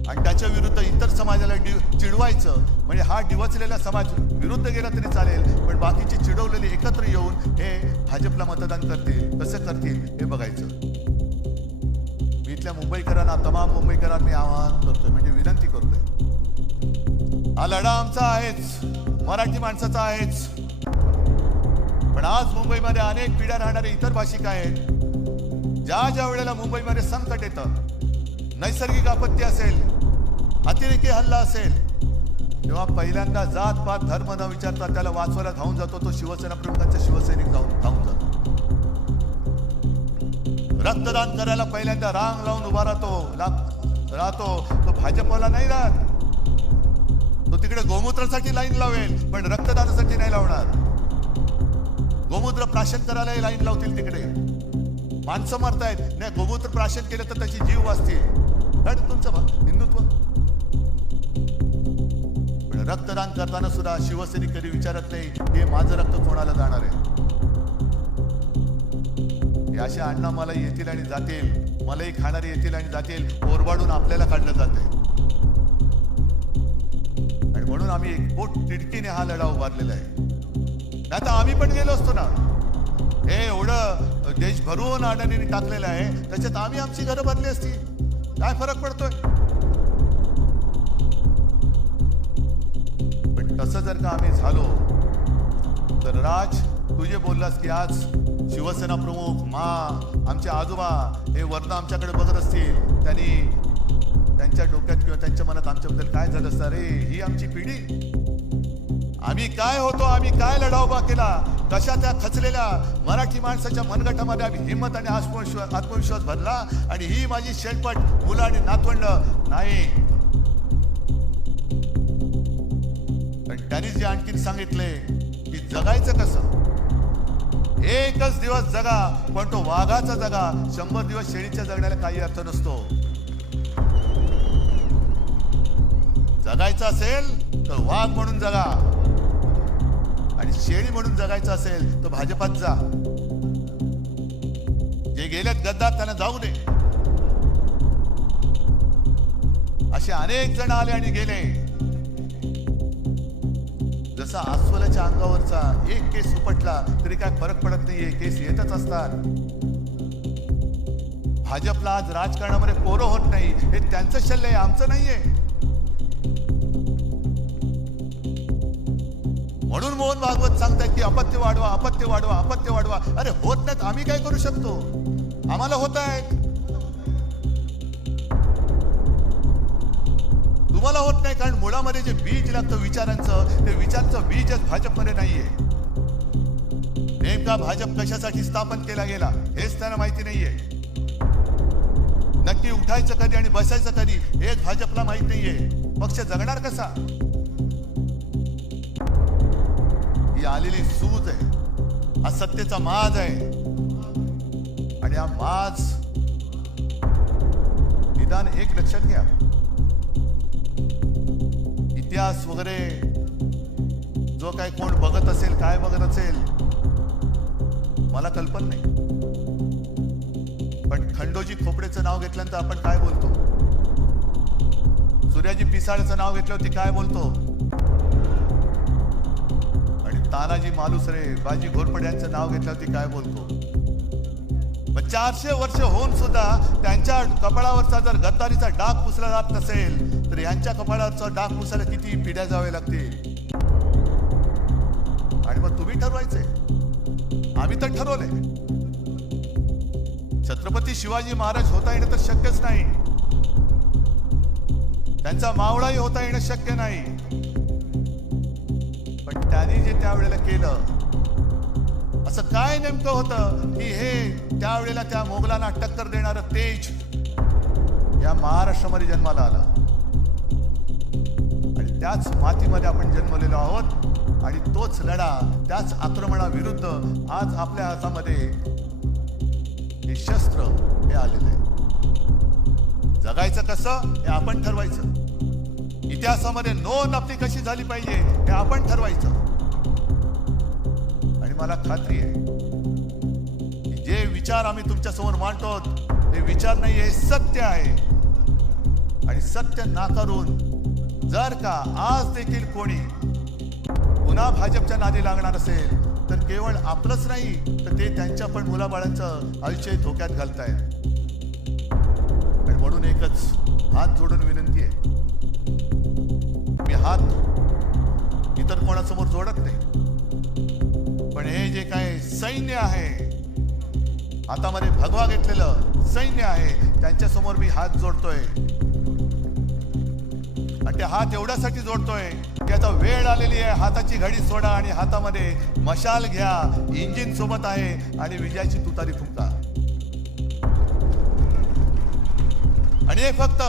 आणि त्याच्या विरुद्ध इतर समाजाला चिडवायचं. म्हणजे हा डिवचलेला समाज विरुद्ध गेला तरी चालेल, पण बाकीचे चिडवलेले एकत्र येऊन हे भाजपला मतदान करतील. कसं करतील हे बघायचं. मी इथल्या मुंबईकरांना, तमाम मुंबईकरांना मी आवाहन करतोय, म्हणजे विनंती करतोय. हा लढा आमचा आहेच, मराठी माणसाचा आहेच. पण आज मुंबईमध्ये अनेक पिढ्या राहणारे इतर भाषिक आहेत. ज्या वेळेला मुंबईमध्ये संकट येतं, नैसर्गिक आपत्ती असेल, अतिरेकी हल्ला असेल, तेव्हा पहिल्यांदा जात पात धर्म न विचारता त्याला वाचवायला धावून जातो तो शिवसेना प्रमुखांचा शिवसैनिक धावून जातो. रक्तदान करायला पहिल्यांदा रांग लावून उभा राहतो तो भाजपवाला नाही राहत. तो तिकडे गोमूत्रासाठी लाईन लावेल पण रक्तदानासाठी नाही लावणार. गोमूत्र प्राशन करायला लाईन लावतील. तिकडे माणसं मरतायत, नाही गोमूत्र प्राशन केलं तर त्याची जीव वाचते. तुमचं हिंदुत्व. पण रक्तदान करताना सुद्धा शिवसैनिक कधी विचारत नाही हे माझं रक्त कोणाला जाणार आहे. हे असे अण्णा मला येतील आणि जातील, मलाही खाणारे येतील आणि जातील, ओरबाडून आपल्याला काढलं जाते. आणि म्हणून आम्ही एकपोट तिडकीने हा लढा उभारलेला आहे. नाही तर आम्ही पण गेलो असतो ना. हे एवढं देश भरून अडाणीने टाकलेलं आहे, त्याच्यात आम्ही आमची घरं भरली असती. काय फरक पडतोय? पण तसं जर का आम्ही झालो तर राज, तू जे बोललास की आज शिवसेना प्रमुख आमचे आजोबा हे वर्ण आमच्याकडे बघत असतील, त्यांच्या डोक्यात किंवा त्यांच्या मनात आमच्याबद्दल काय झालं असतं? अरे ही आमची पिढी, आम्ही काय होतो, आम्ही काय लढा उभा केला, कशा त्या खचलेल्या मराठी माणसाच्या मनगटामध्ये आम्ही हिंमत आणि आत्मविश्वास भरला. आणि ही माझी शेलपट मुलं आणि नातवंड नाही. पण त्यांनी जे आणखीन सांगितले की जगायचं कसं, एकच दिवस जगा पण तो वाघाचा जगा, 100 दिवस शेळीच्या जगण्याला काही अर्थ नसतो. जगायचं असेल तर वाघ म्हणून जगा, आणि शेळी म्हणून जगायचं असेल तर भाजपात जा. जे गेलेत गद्दार त्यांना जाऊ दे. असे अनेक जण आले आणि गेले. जसा अस्वलाच्या अंगावरचा एक केस उपटला तरी काय फरक पडत नाहीये, केस येतच असतात. भाजपला आज राजकारणामध्ये पोरं होत नाही, हे त्यांचं शल्य आहे, आमचं नाहीये. म्हणून मोहन भागवत सांगतायत की अपत्य वाढवा, अपत्य वाढवा, अपत्य वाढवा. अरे होत नाहीत, आम्ही काय करू शकतो? आम्हाला होत आहेत, तुम्हाला होत नाही. कारण मुळामध्ये जे बीज लागतं विचारांचं, ते विचारांचं बीजच भाजपमध्ये नाहीये. नेमका भाजप कशासाठी स्थापन केला गेला हेच त्यांना माहिती नाहीये. नक्की उठायचं कधी आणि बसायचं कधी हेच भाजपला माहित नाहीये. पक्ष जगणार कसा? ही आलेली सूज आहे, हा सत्तेचा माज आहे. आणि हा माज निदान एक लक्षात घ्या, इतिहास वगैरे जो काय कोण बघत असेल, काय बघत असेल मला कल्पना नाही. पण खंडोजी खोपडेचं नाव घेतल्यानंतर आपण काय बोलतो? सूर्याजी पिसाळचं नाव घेतल्यावरती काय बोलतो? आणि तानाजी मालुसरे, बाजी घोरपडे यांचं नाव घेतल्यावरती काय बोलतो? 400 वर्ष होऊन सुद्धा त्यांच्या कपाळावरचा जर गद्दारीचा डाग पुसला जात नसेल तर यांच्या कपाळावरचा डाग पुसायला किती पिढ्या जावे लागतील? आणि मग तुम्ही ठरवायचे, आम्ही तर ठरवले. छत्रपती शिवाजी महाराज होता येणं तर शक्यच नाही, त्यांचा मावळाही होता येणं शक्य नाही. पण त्यांनी जे त्यावेळेला केलं, असं काय नेमकं होतं की हे त्यावेळेला त्या मोगलांना टक्कर देणारं तेज या महाराष्ट्रामध्ये जन्माला आला? आणि त्याच मातीमध्ये आपण जन्मलेलो आहोत. आणि तोच लढा, त्याच आक्रमणाविरुद्ध आज आपल्या हातामध्ये हे शस्त्र हे आलेलं आहे. जगायचं कसं हे आपण ठरवायचं. इतिहासामध्ये नोंद आपली कशी झाली पाहिजे हे आपण ठरवायचं. आणि मला खात्री आहे की जे विचार आम्ही तुमच्या समोर मांडतो ते विचार नाही, हे सत्य आहे. आणि सत्य नाकारून जर का आज देखील कोणी पुन्हा भाजपच्या नादी लागणार असेल तर केवळ आपलंच नाही तर ते त्यांच्या पण मुलाबाळांचं आयुष्य धोक्यात घालतायत. आणि म्हणून एकच हात जोडून विनंती आहे, मी हात इतर कोणासमोर जोडत नाही, पण हे जे काय सैन्य आहे, हातामध्ये भगवा घेतलेलं सैन्य आहे, त्यांच्यासमोर मी हात जोडतोय. आणि ते हात एवढ्यासाठी जोडतोय की आता वेळ आलेली आहे, हाताची घडी सोडा आणि हातामध्ये मशाल घ्या, इंजिन सोबत आहे आणि विजयाची तुतारी फुंका. आणि हे फक्त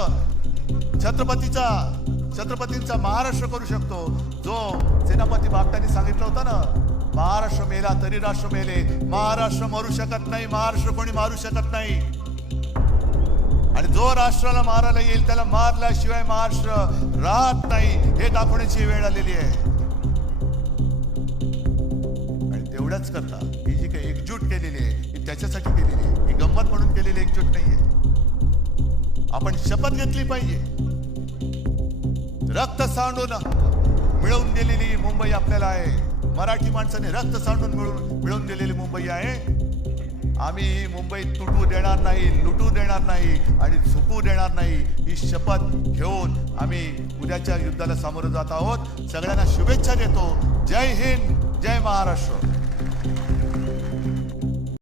छत्रपतींचा महाराष्ट्र करू शकतो. जो सेनापती बापटांनी सांगितलं होतं ना, महाराष्ट्र मेला तरी राष्ट्र मेले. महाराष्ट्र मरू शकत नाही, महाराष्ट्र कोणी मारू शकत नाही. आणि जो राष्ट्राला मारायला येईल त्याला मारल्याशिवाय महाराष्ट्र राहत नाही हे दाखवण्याची वेळ आलेली आहे. आणि तेवढंच करता ही जी काही एकजूट केलेली आहे ही त्याच्यासाठी केलेली आहे, ही गंमत म्हणून केलेली एकजूट नाहीये. आपण शपथ घेतली पाहिजे. रक्त सांडून मिळवून दिलेली मुंबई आपल्याला आहे. मराठी माणसाने रक्त सांडून मिळवून दिलेली मुंबई आहे. आम्ही ही मुंबई तुटू देणार नाही, लुटू देणार नाही आणि झुकू देणार नाही. ही शपथ घेऊन आम्ही उद्याच्या युद्धाला सामोरं जात आहोत. सगळ्यांना शुभेच्छा देतो. जय हिंद, जय महाराष्ट्र.